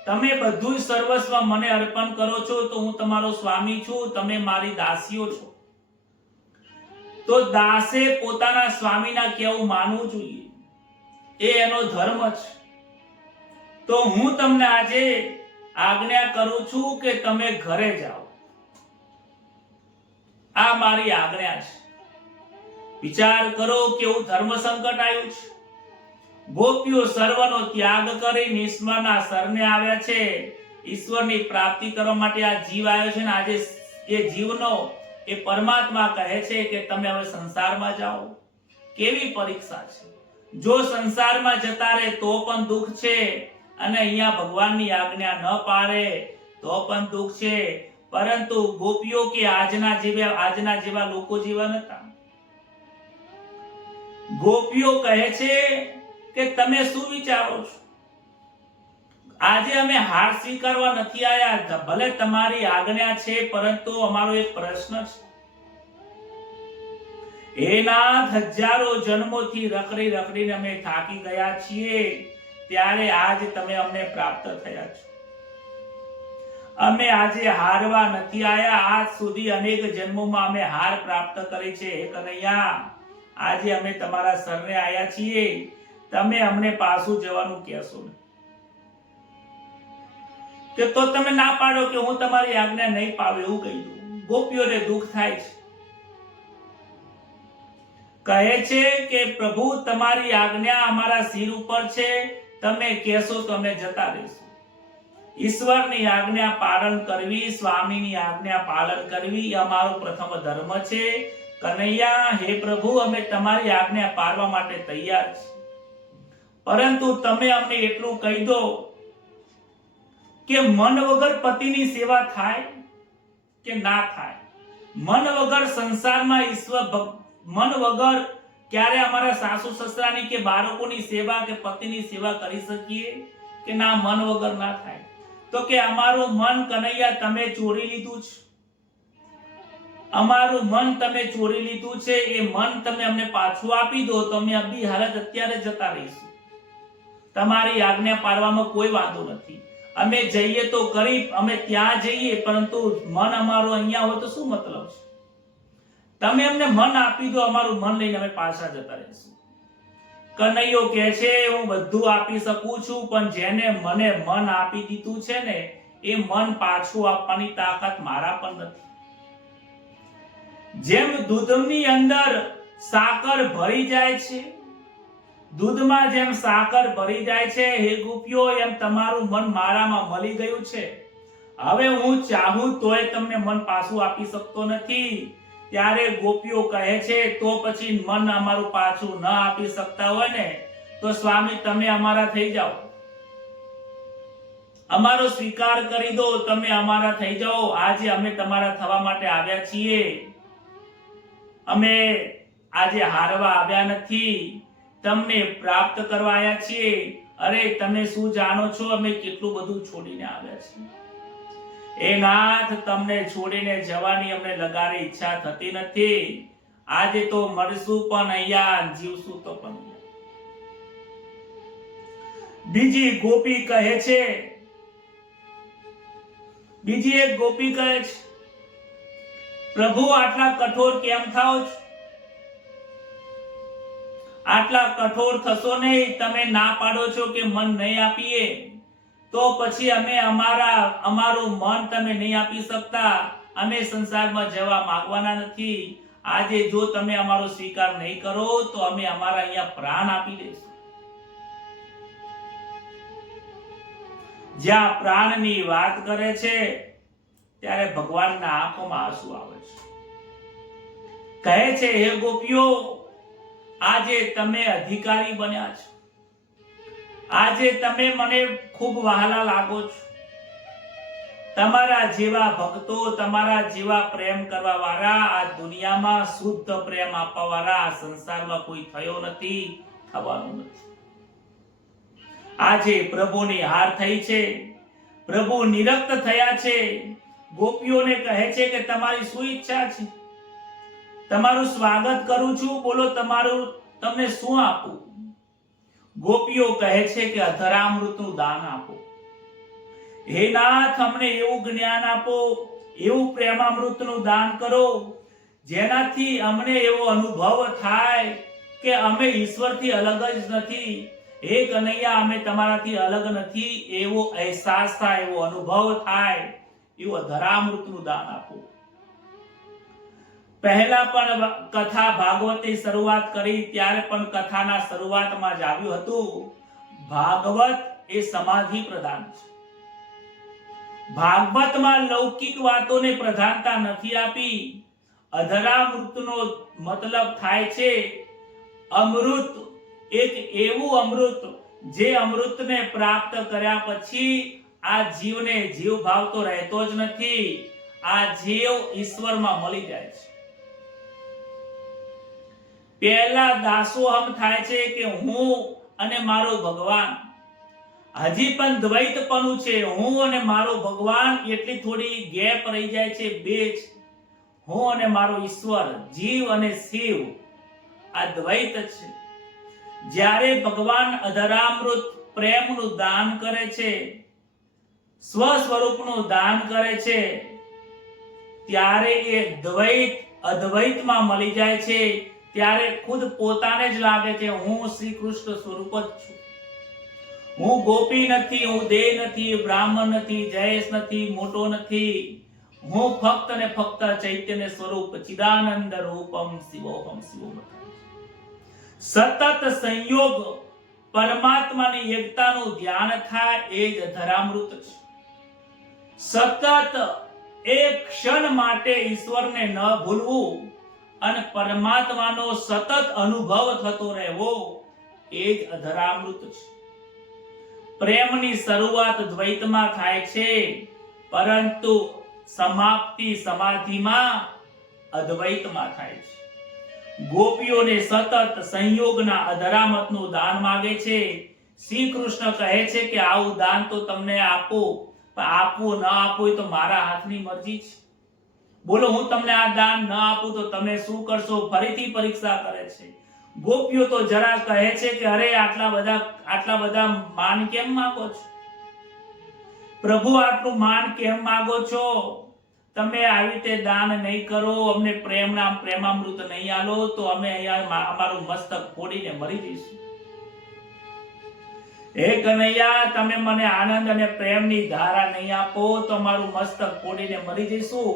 તમે બધું સર્વસ્વ મને અર્પણ કરો છો તો હું તમારો સ્વામી છું, તમે મારી દાસીઓ છો. તો દાસે પોતાના સ્વામીના કેવું માનવું જોઈએ, એ એનો ધર્મ છે. તો હું તમને આજે આજ્ઞા કરું છું કે તમે ઘરે જાઓ. આ મારી આજ્ઞા છે. વિચાર કરો કેવું ધર્મ સંકટ આવ્યું છે. ગોપીઓ સર્વનો ત્યાગ કરી ઈશ્વરના શરણે આવ્યા છે. ઈશ્વરની પ્રાપ્તિ કરવા માટે આ જીવ આવ્યો છે ને આજે એ જીવનો એ પરમાત્મા કહે છે કે તમે હવે સંસારમાં જાઓ. કેવી પરીક્ષા છે! જો સંસારમાં જતા રહે તો પણ દુઃખ છે અને અહીંયા ભગવાનની આજ્ઞા ન પાળે તો પણ દુઃખ છે. પરંતુ ગોપીઓ કે આજના જેવા લોકો જેવા નતા. ગોપીઓ કહે છે કે તમે શું વિચારો છો? આજે અમે હાર સ્વીકારવા નથી આયા, ભલે તમારી આજ્ઞા છે પરંતુ અમારો એક પ્રશ્ન છે. હે નાથ, હજારો જન્મોથી રખડીને અમે થાકી ગયા છીએ, ત્યારે આજ તમે અમને પ્રાપ્ત થયા છો. અમે આજે હારવા નથી આયા. આજ સુધી અનેક જન્મોમાં અમે હાર પ્રાપ્ત કરી છે. હે કનૈયા, આજે અમે તમારા શરણે આયા છીએ, તમે અમને પાછું જવાનું કહેશો ને કે તો તમે ના પાડો કે હું તમારી આજ્ઞા નહીં પાડું એવું કહી દઉં. ગોપીઓને દુઃખ થાય છે. કહે છે કે પ્રભુ તમારી આજ્ઞા અમારા શિર ઉપર છે, તમે કહેશો તો અમે જતા રહીશું. ઈશ્વરની આજ્ઞા પાલન કરવી, સ્વામીની આજ્ઞા પાલન કરવી અમારો પ્રથમ ધર્મ છે. કનૈયા, હે પ્રભુ, અમે તમારી આજ્ઞા પાળવા માટે તૈયાર છીએ, પરંતુ તમે અમને એટલું કહી દો કે મન વગર પતિની સેવા થાય કે ના થાય. મન વગર સંસારમાં ઈશ્વર, મન વગર ક્યારે અમારા સાસુ સસરાની કે બાળકોની સેવા કે પતિની સેવા કરી શકીએ કે ના? મન વગર ના થાય. તો કે અમારું મન કનૈયા તમે ચોરી લીધું છે. અમારું મન તમે ચોરી લીધું છે, એ મન તમે અમને પાછું આપી દો તો અમે અબી હાલત અત્યારે જતા રહીશું. તમારી આજ્ઞા પાળવામાં કોઈ વાંધો નથી. અમે જઈએ તો કરી, અમે ત્યાં જઈએ, પરંતુ મન અમારું અહીંયા હોય તો શું મતલબ છે? તમે અમને મન આપી દો, અમારું મન લઈને અમે પાછા જતા રહીશું. કનૈયો કહે છે હું બધું આપી શકું છું, પણ જેને મને મન આપી દીધું છે ને, એ મન પાછું આપવાની તાકાત મારા પણ નથી. જેમ દૂધની અંદર સાકર ભરી જાય છે, દૂધમાં જેમ સાકર ભરી જાય છે, હે ગોપીઓ, એમ તમારું મન મારામાં મળી ગયું છે. હવે હું ચાહું તોય તમને મન પાછું આપી શકતો નથી. ત્યારે ગોપીઓ કહે છે તો પછી મન અમારું પાછું ન આપી શકતા હોય ને, તો સ્વામી તમે અમારા થઈ જાઓ, અમારો સ્વીકાર કરી દો, તમે અમારા થઈ જાઓ. આજે અમે તમારા થવા માટે આવ્યા છીએ. અમે આજે હારવા આવ્યા નથી, તમને પ્રાપ્ત કરવા આવ્યા છીએ. અરે તમે શું જાણો છો અમે કેટલું બધું છોડીને આવ્યા છીએ. એ નાથ, તમને છોડીને જવાની અમને લગારે ઈચ્છા થતી નથી. આજે તો મરશું પણ અહીંયા, જીવશું તો પણ અહીંયા. બીજી ગોપી કહે છે, બીજી એક ગોપી કહે છે, પ્રભુ આટલા કઠોર કેમ થાઓ છો? આટલા કઠોર થશો નહીં. તમે ના પાડો છો કે મન નહીં આપીએ, તો પછી અમે અમારું મન તમે નહીં આપી શકતા. અમે સંસારમાં જવા માંગવાના નથી. આજે જો તમે અમારો સ્વીકાર નહીં કરો તો અમે અમારા અહીંયા પ્રાણ આપી દઈશું. જ્યાં પ્રાણની વાત કરે છે ત્યારે ભગવાનના આંખોમાં આંસુ આવે છે. કહે છે હે ગોપીઓ, આજે તમે અધિકારી બન્યા છો. આજે તમે મને ખૂબ વહાલા લાગો છો. તમારા જેવા ભક્તો, તમારા જેવા પ્રેમ કરવા વાળા આ દુનિયામાં, શુદ્ધ પ્રેમ આપવા વાળા આ સંસારમાં કોઈ થયો નથી, થવાનું નથી. આજે પ્રભુની હાર થઈ છે, પ્રભુ નિરક્ત થયા છે. ગોપીઓને કહે છે કે તમારી શું ઈચ્છા છે? તમારું સ્વાગત કરું છું, બોલો તમને શું આપું? ગોપીઓ કહે છે કે અધરામૃતનું દાન આપો. હે નાથ, અમને એવું જ્ઞાન આપો, એવું પ્રેમામૃતનું દાન કરો, જેનાથી અમને એવો અનુભવ થાય કે અમે ઈશ્વરથી અલગ જ નથી. હે કનૈયા, અમે તમારાથી અલગ નથી, એવો અહેસાસ થાય, એવો અનુભવ થાય, એવું અધરામૃતનું દાન આપો. પહેલા પણ કથા ભાગવતની શરૂઆત કરી ત્યારે પણ કથાના શરૂઆતમાં જ આવ્યું હતું, ભાગવત એ સમાધિ પ્રધાન છે. ભાગવતમાં લૌકિક વાતોને પ્રધાનતા નથી આપી. અધરામૃતનો મતલબ થાય છે અમૃત, એક એવું અમૃત જે અમૃતને પ્રાપ્ત કર્યા પછી આ જીવને જીવ ભાવ તો રહેતો જ નથી. આ જીવ ઈશ્વરમાં મળી જાય છે. પહેલા દાસોહમ થાય છે કે હું અને મારો ભગવાન. હજી પણ દ્વૈતપણું છે, હું અને મારો ભગવાન એટલી થોડી ગેપ રહી જાય છે. બે છે, હું અને મારો ઈશ્વર, જીવ અને શિવ, આ દ્વૈત છે. જ્યારે ભગવાન અધરામૃત પ્રેમનું દાન કરે છે, સ્વ સ્વરૂપનું દાન કરે છે, ત્યારે એ દ્વૈત અદ્વૈતમાં મળી જાય છે. ત્યારે ખુદ પોતાને જ લાગે છે હું શ્રી કૃષ્ણ સ્વરૂપ જ છું. હું ગોપી નથી, હું દેહ નથી, બ્રાહ્મણ નથી, જયેશ નથી, મોટો નથી. હું ફક્ત ને ફક્ત ચૈતન્ય સ્વરૂપ, ચિદાનંદ રૂપમ શિવોહમ શિવોહમ. સતત સંયોગ, પરમાત્માની એકતાનું ધ્યાન થાય, એ જ અધરામૃત છે. સતત એક ક્ષણ માટે ઈશ્વરને ન ભૂલવું અને પરમાત્માનો સતત અનુભવ થતો રહેવો, એ જ અધરામૃત છે. પ્રેમની શરૂઆત દ્વૈતમાં થાય છે, પરંતુ સમાપ્તિ સમાધિમાં અદ્વૈતમાં થાય છે. ગોપીઓને સતત સંયોગના અધરામૃતનું દાન માંગે છે. શ્રી કૃષ્ણ કહે છે કે આવું દાન તો તમને આપો, પણ આપવું ન આપવું એ તો મારા હાથની મરજી છે. બોલો હું તમને આ દાન ન આપું તો તમે શું કરશો? ફરીથી પરીક્ષા કરે છે. ગોપીઓ તો જરા કહે છે કે અરે આટલા બધા માન કેમ માંગો છો પ્રભુ? આટલું માન કેમ માંગો છો? તમે આવી રીતે દાન નહીં કરો, અમને પ્રેમામૃત નહીં આલો તો અમે અહીંયા અમારું મસ્તક ફોડીને મરી જઈશું. હે કનૈયા, તમે મને આનંદ અને પ્રેમની ધારા નહીં આપો તો અમારું મસ્તક ફોડીને મરી જઈશું.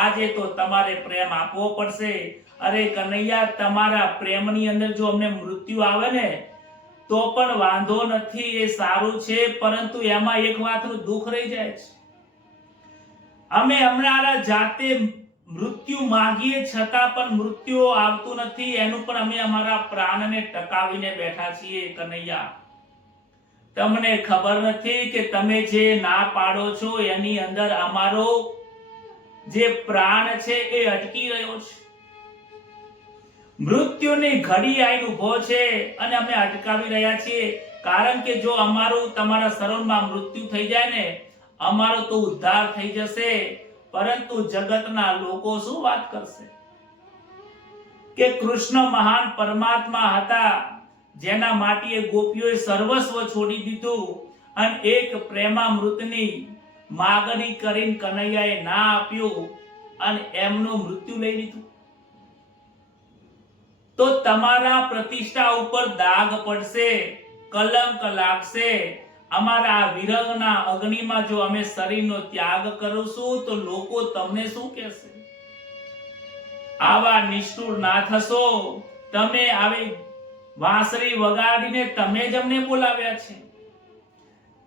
આજે તો તમારે પ્રેમ આપવો પડશે. અરે કનૈયા, તમારા પ્રેમની અંદર જો અમને મૃત્યુ આવે ને તો પણ વાંધો નથી, એ સારું છે, પરંતુ એમાં એક વાતનું દુઃખ રહી જાય છે. અમે અમારા જાતે મૃત્યુ માંગીએ છતાં પણ મૃત્યુ આવતું નથી. એનું પણ અમે અમારા પ્રાણને ટકાવીને બેઠા છીએ. કનૈયા, તમને ખબર નથી કે તમે જે ના પાડો છો એની અંદર અમારો જે પ્રાણ છે એ અટકી રહ્યો છે. મૃત્યુની ઘડી આવીને ઉભો છે અને અમે અટકાવી રહ્યા છીએ. કારણ કે જો અમારું તમારા શરણમાં મૃત્યુ થઈ જાય ને, અમારો તો ઉદ્ધાર થઈ જશે, પરંતુ જગતના લોકો શું વાત કરશે કે કૃષ્ણ મહાન પરમાત્મા હતા, જેના માટે ગોપીઓએ સર્વસ્વ છોડી દીધું અને એક પ્રેમામૃતની માગણી કરીને કનૈયાએ ના આપ્યું અને એમનું મૃત્યુ લઈ લીધું. તો તમારા પ્રતિષ્ઠા ઉપર દાગ પડશે, કલંક લાગશે. અમારા વિરહના અગ્નિમાં જો અમે શરીરનો ત્યાગ કરીશું તો લોકો તમને શું કહેશે? આવા નિષ્ઠુર ના થશો. તમે આવી વાંસળી વગાડીને તમે જ અમને બોલાવ્યા છે.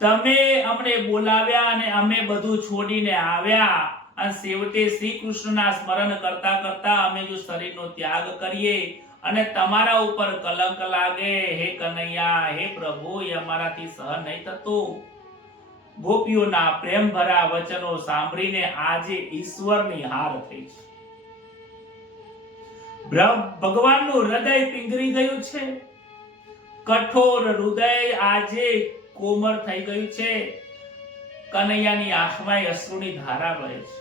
તમે અમને બોલાવ્યા અને અમે બધું છોડીને આવ્યા અને છેવટે શ્રી કૃષ્ણના સ્મરણ કરતા કરતા અમે જો શરીરનો ત્યાગ કરીએ અને તમારા ઉપર કલંક લાગે, હે કનૈયા, હે પ્રભુ, એ અમારાથી સહન નહીં થતું. ગોપીઓના પ્રેમ ભરા વચનો સાંભળીને આજે ઈશ્વરની હાર થઈ છે. ભગવાનનું હૃદય પીંગળી ગયું છે. કઠોર હૃદય આજે કોમળ થઈ ગયું છે. કનૈયાની આંખમાં અશ્રુની ધારા વહે છે.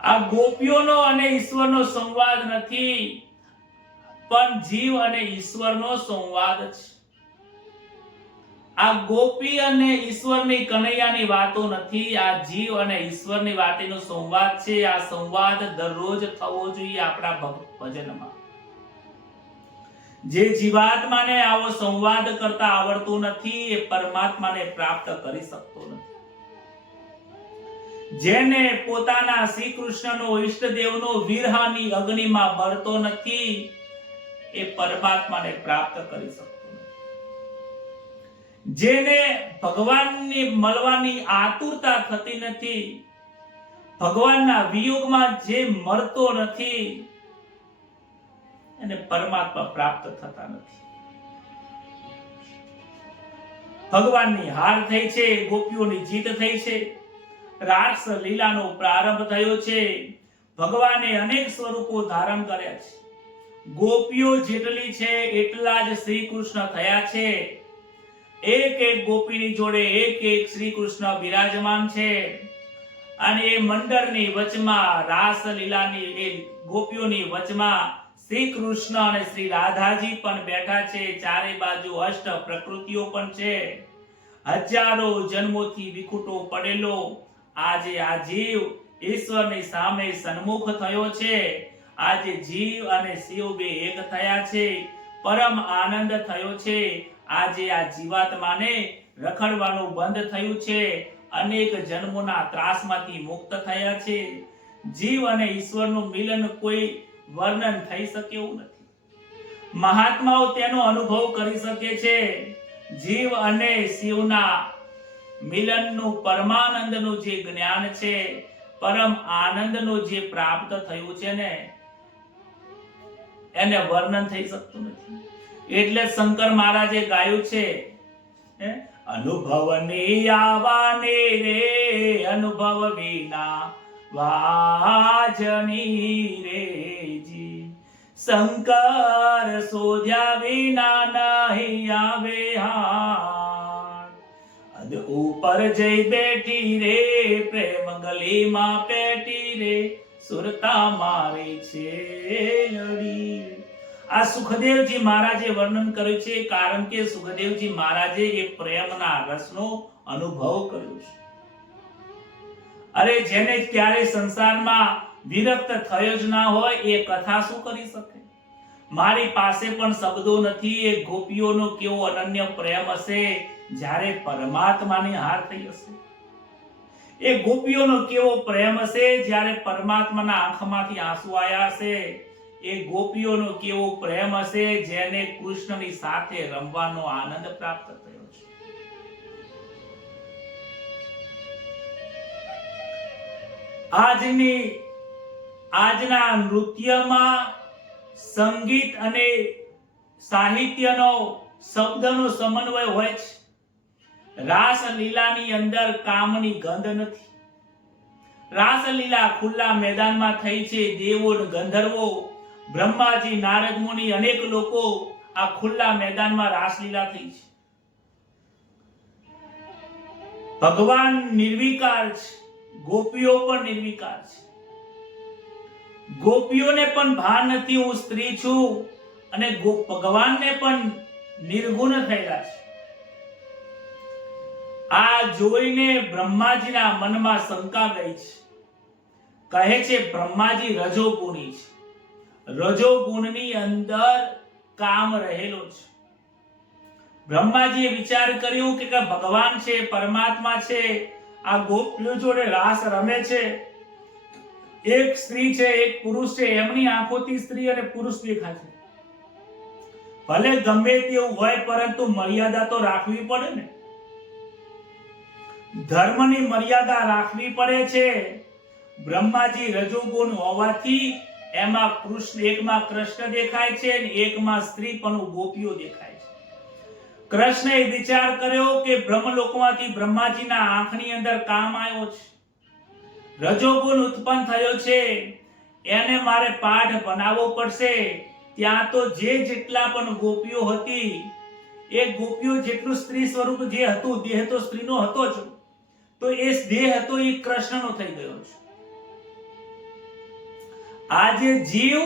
આ ગોપીઓનો અને ઈશ્વરનો સંવાદ નથી, પણ જીવ અને ઈશ્વરનો સંવાદ છે. આ ગોપી અને ઈશ્વરની કનૈયાની વાતો નથી, આ જીવ અને ઈશ્વરની વાતનો સંવાદ છે. આ સંવાદ દરરોજ થવો જોઈએ આપણા ભજનમાં. જે જીવાત્માને આવો સંવાદ કરતા આવડતું નથી એ પરમાત્માને પ્રાપ્ત કરી શકતો નથી. જેને પોતાના શ્રી કૃષ્ણનો ઈષ્ટદેવનો વિરહની અગ્નિમાં બળતો નથી એ પરમાત્માને પ્રાપ્ત કરી શકતો નથી. જેને ભગવાનને મળવાની આતુરતા થતી નથી, ભગવાનના વિયોગમાં જે મરતો નથી, એને પરમાત્મા પ્રાપ્ત થતા નથી. ભગવાનની હાર થઈ છે, ગોપીઓની જીત થઈ છે, રાસ લીલાનો પ્રારંભ થયો છે. ભગવાને અનેક સ્વરૂપો ધારણ કર્યા છે. ગોપીઓ જેટલી છે એટલા જ શ્રી કૃષ્ણ થયા છે. એક એક ગોપીની જોડે એક એક શ્રી કૃષ્ણ બિરાજમાન છે અને એ મંડળની વચમાં રાસ લીલાની એ ગોપીઓની વચમાં શ્રી કૃષ્ણ અને શ્રી રાધાજી પણ બેઠા છે. ચારે બાજુ અષ્ટ પ્રકૃતિઓ પણ છે. હજારો જન્મોથી વિખૂટો પડેલો આજે આ જીવ ઈશ્વરની સામે સન્મુખ થયો છે. આજે જીવ અને શિવ બે એક થયા છે. પરમ આનંદ થયો છે. આજે આ જીવાત્માને રખડવાનું બંધ થયું છે. અનેક જન્મોના ત્રાસમાંથી મુક્ત થયા છે. જીવ અને ઈશ્વરનું મિલન કોઈ વર્ણન થઈ શકે એવું નથી. મહાત્માઓ તેનો અનુભવ કરી શકે છે. જીવ અને શિવના મિલનનું પરમાનંદનું જે જ્ઞાન છે, પરમ આનંદનું જે પ્રાપ્ત થયું છે ને, એને વર્ણન થઈ શકતું નથી. એટલે શંકર મહારાજે ગાયું છે, અનુભવની આવાને રે અનુભવ વિના વાજની રે જી, શંકર શોધ્યા વિના નહીં આવે હાર. અદ ઉપર જઈ બેઠી રે, પ્રેમ ગલીમાં પેટી રે, સુરતા મારી છે લડી. આ સુખદેવજી મહારાજે વર્ણન કર્યું છે, કારણ કે સુખદેવજી મહારાજે એ પ્રેમના રસનો અનુભવ કર્યો છે. અરે જેને ક્યારે સંસારમાં વિરક્ત થયો જ ના હોય એ કથા શું કરી શકે? મારી પાસે પણ શબ્દો નથી. એ ગોપીઓનો કેવો અનન્ય પ્રેમ હશે જ્યારે પરમાત્માની હાર થઈ હશે. એ ગોપીઓનો કેવો પ્રેમ હશે જ્યારે પરમાત્માના આંખમાંથી આંસુ આવ્યા હશે. એ ગોપીઓનો કેવો પ્રેમ હશે જેને કૃષ્ણની સાથે રમવાનો આનંદ પ્રાપ્ત થયો છે. આજના નૃત્યમાં સંગીત અને સાહિત્યનો શબ્દનો સમન્વય હોય છે. રાસલીલાની અંદર કામની ગંધ નથી. રાસલીલા ખુલ્લા મેદાનમાં થઈ છે. દેવો ગંધર્વો, બ્રહ્માજી, નારદ મુનિ, અનેક લોકો આ ખુલ્લા મેદાનમાં રાસલીલા થઈ છે. ભગવાન નિર્વિકાર છે, ગોપીઓ પણ નિર્વિકાર છે. ગોપીઓને પણ ભાન નથી હું સ્ત્રી છું, અને ભગવાનને પણ નિર્ગુણ થયેલા છે. આ જોઈને બ્રહ્માજીના મનમાં શંકા ગઈ છે. કહે છે બ્રહ્માજી રજોગુણી છે. રજોગુણની અંદર કામ રહેલો છે. બ્રહ્માજીએ વિચાર કર્યો કે ભગવાન છે, પરમાત્મા છે, આ ગોપીઓ જોડે રાસ રમે છે. એક સ્ત્રી છે, એક પુરુષ છે, એમની આંખોથી સ્ત્રી અને પુરુષ દેખાય છે. ભલે ગમે તેવું હોય, પરંતુ મર્યાદા તો રાખવી પડે ને. ધર્મની મર્યાદા રાખવી પડે છે. બ્રહ્માજી રજોગુણ હોવાથી એમાં એકમાં કૃષ્ણ દેખાય છે અને એકમાં સ્ત્રી પણ ગોપીઓ દેખાય છે. કૃષ્ણએ વિચાર કર્યો કે બ્રહ્મલોકમાંથી બ્રહ્માજીના આંખની અંદર કામ આવ્યો છે. રજોગુણ ઉત્પન્ન થયો છે, એને મારે પાઠ બનાવવો પડશે. ત્યાં તો જેટલા પણ ગોપીઓ હતી, એ ગોપીઓ જેટલું સ્ત્રી સ્વરૂપ જે હતું, દેહ તો સ્ત્રીનો હતો જ, તો એ દેહ હતો એ કૃષ્ણનો થઈ ગયો છે. આ જે જીવ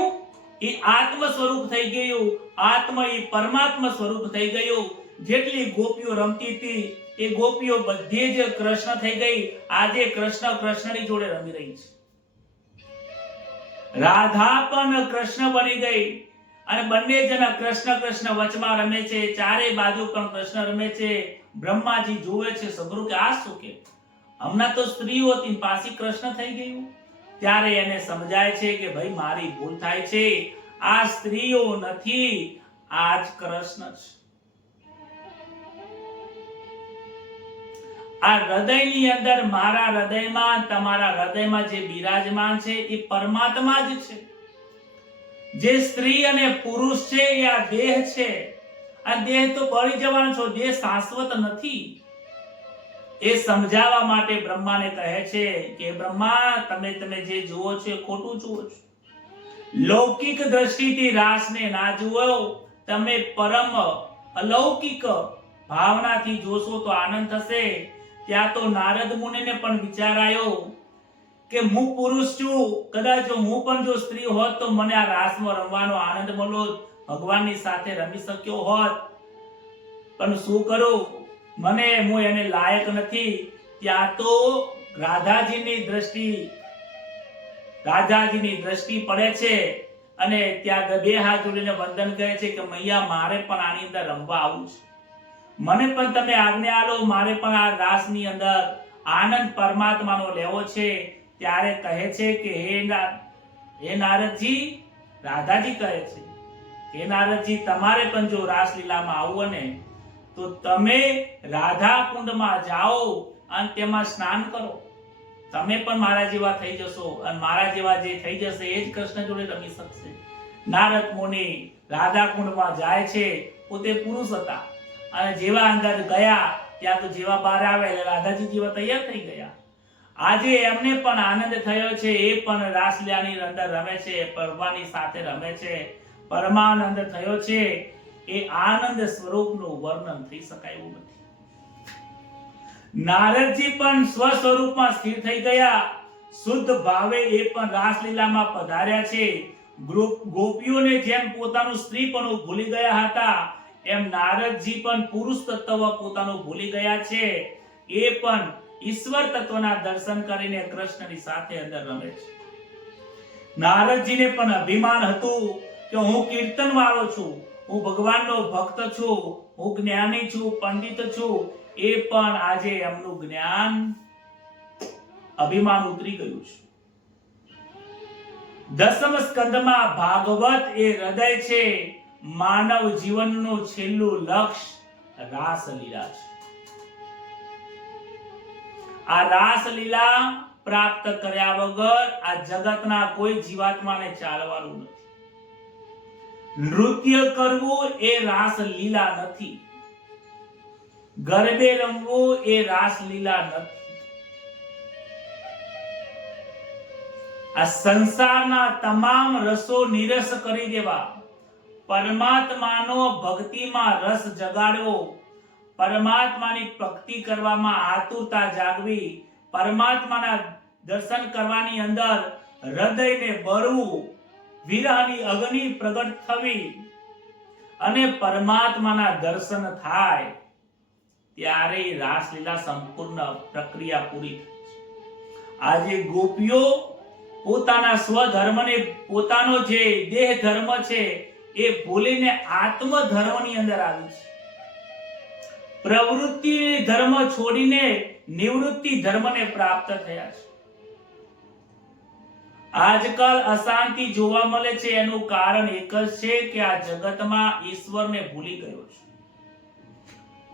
એ આત્મ સ્વરૂપ થઈ ગયું, આત્મા એ પરમાત્મા સ્વરૂપ થઈ ગયું. જેટલી ગોપીઓ રમતી હતી એ ગોપીઓ બધી જ કૃષ્ણ થઈ ગઈ. આજે કૃષ્ણની જોડે રમી રહી છે. રાધા પણ કૃષ્ણ બની ગઈ અને બંને જણા કૃષ્ણ વચમાં રમે છે. ચારે બાજુ પણ કૃષ્ણ રમે છે. બ્રહ્માજી જોવે છે, સબરું કે આ શું કે હમણાં તો સ્ત્રીઓ હતી, પાછી કૃષ્ણ થઈ ગયું. ત્યારે એને સમજાય છે કે ભાઈ મારી ભૂલ થાય છે. આ સ્ત્રીઓ નથી, આ જ કૃષ્ણ છે. આ હૃદયની અંદર, મારા હૃદયમાં, તમારા હૃદયમાં જે બિરાજમાન છે એ પરમાત્મા જ છે. જે સ્ત્રી અને પુરુષ છે એ આ દેહ છે. આ દેહ તો બળી જવાનો છે, દેહ શાશ્વત નથી. એ સમજાવવા માટે બ્રહ્માને કહે છે કે બ્રહ્મા, તમે જે જુઓ છો એ ખોટું જુઓ છો. લૌકિક દ્રષ્ટિથી રાસને ના જુઓ, તમે પરમ અલૌકિક ભાવનાથી જોશો તો આનંદ થશે. ત્યાં તો નારદ મુનિને પણ વિચાર આવ્યો કે હું પુરુષ છું, કદાચ હું પણ જો સ્ત્રી હોત તો મને આ રાસમાં રમવાનો આનંદ મળ્યો, ભગવાનની સાથે રમી શક્યો હોત. પણ શું કરું, હું એને લાયક નથી. ત્યાં તો રાધાજીની દ્રષ્ટિ પડે છે અને ત્યાં બે હાથ જોડીને વંદન કરે છે કે મૈયા, મારે પણ આની અંદર રમવા આવવું છે. મને પણ તમે આજ્ઞા આલો, મારે પણ આ રાસની અંદર આનંદ પરમાત્માનો લેવો છે. ત્યારે કહે છે કે હે નારદજી, રાધાજી કહે છે હે નારદજી, તમારે પણ જો રાસલીલામાં આવવું ને તો તમે રાધા કુંડમાં જાઓ અને તેમાં સ્નાન કરો. તમે પણ મારા જેવા થઈ જશો અને મારા જેવા જે થઈ જશે એ જ કૃષ્ણ જોડે રમી શકશે. નારદ મુનિ રાધા કુંડમાં જાય છે. પોતે પુરુષ હતા અને જેવા અંદર ગયા ત્યાં તો જેવા બહાર આવે એટલે રાધાજી જેવા તૈયાર થઈ ગયા. આજે એમને પણ આનંદ થયો છે. એ પણ રાસલીલાની અંદર રમે છે, ભગવાનની સાથે રમે છે. પરમાનંદ થયો છે. એ આનંદ સ્વરૂપનું વર્ણન થઈ શકાય એવું નથી. નારદજી પણ સ્વ સ્વરૂપમાં સ્થિર થઈ ગયા. શુદ્ધ ભાવે એ પણ રાસલીલામાં પધાર્યા છે. ગોપીઓને જેમ પોતાનું સ્ત્રીપણું ભૂલી ગયા હતા, એમ નારદજી પણ પુરુષ તત્વ પોતાનું ભૂલી ગયા છે. એ પણ ઈશ્વર તત્વના દર્શન કરીને કૃષ્ણની સાથે અંદર રમે છે. નારદજીને પણ અભિમાન હતું કે હું કીર્તન વાળો છું, હું ભગવાનનો ભક્ત છું, હું જ્ઞાની છું, પંડિત છું. એ પણ આજે એમનું જ્ઞાન અભિમાન ઉતરી ગયું છે. દસમ સ્કંદમાં ભાગવત એ હૃદય છે. માનવ જીવનનું છેલ્લું લક્ષ્ય રાસલીલા છે. આ રાસલીલા પ્રાપ્ત કર્યા વગર આ જગતના કોઈ જીવાત્માને ચાલવાનું નથી. નૃત્ય કરવું એ રાસલીલા નથી. ગરબે રમવું એ રાસલીલા નથી. આ સંસારના તમામ રસો નિરસ કરી દેવા, પરમાત્માનો ભક્તિમાં રસ જગાડવો, પરમાત્માની ભક્તિ કરવામાં આતુરતા જાગવી, પરમાત્માના દર્શન કરવાની અંદર હૃદયને બળવું, વિરહની અગ્નિ પ્રગટ થવી અને પરમાત્માના દર્શન થાય ત્યારે રાસલીલા સંપૂર્ણ પ્રક્રિયા પૂરી થાય. આજે ગોપીઓ પોતાના સ્વધર્મને, પોતાનો જે દેહ ધર્મ છે એ ભૂલીને આત્મ ધર્મની અંદર આવી છે. પ્રવૃત્તિ ધર્મ છોડીને નિવૃત્તિ ધર્મને પ્રાપ્ત થયા છે. આજકાલ અશાંતિ જોવા મળે છે. એનું કારણ એક જ છે કે આ જગતમાં ઈશ્વરને ભૂલી ગયો છે.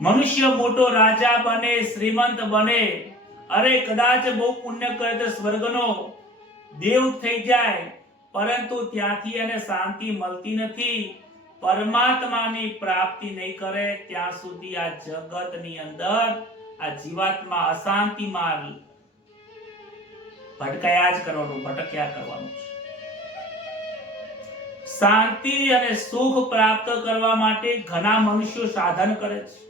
મનુષ્ય મોટો રાજા બને, શ્રીમંત બને, અરે કદાચ બહુ પુણ્ય કરે તો સ્વર્ગનો દેવ થઈ જાય, પરંતુ ત્યાંથી એને શાંતિ મળતી નથી. પરમાત્માની પ્રાપ્તિ નહીં કરે ત્યાં સુધી આ જગતની અંદર આ જીવાત્મા અશાંતિમાં ભટકાયા જ કરવાનું, ભટક્યા કરવાનું છે. શાંતિ અને સુખ પ્રાપ્ત કરવા માટે ઘણા મનુષ્યો સાધન કરે છે.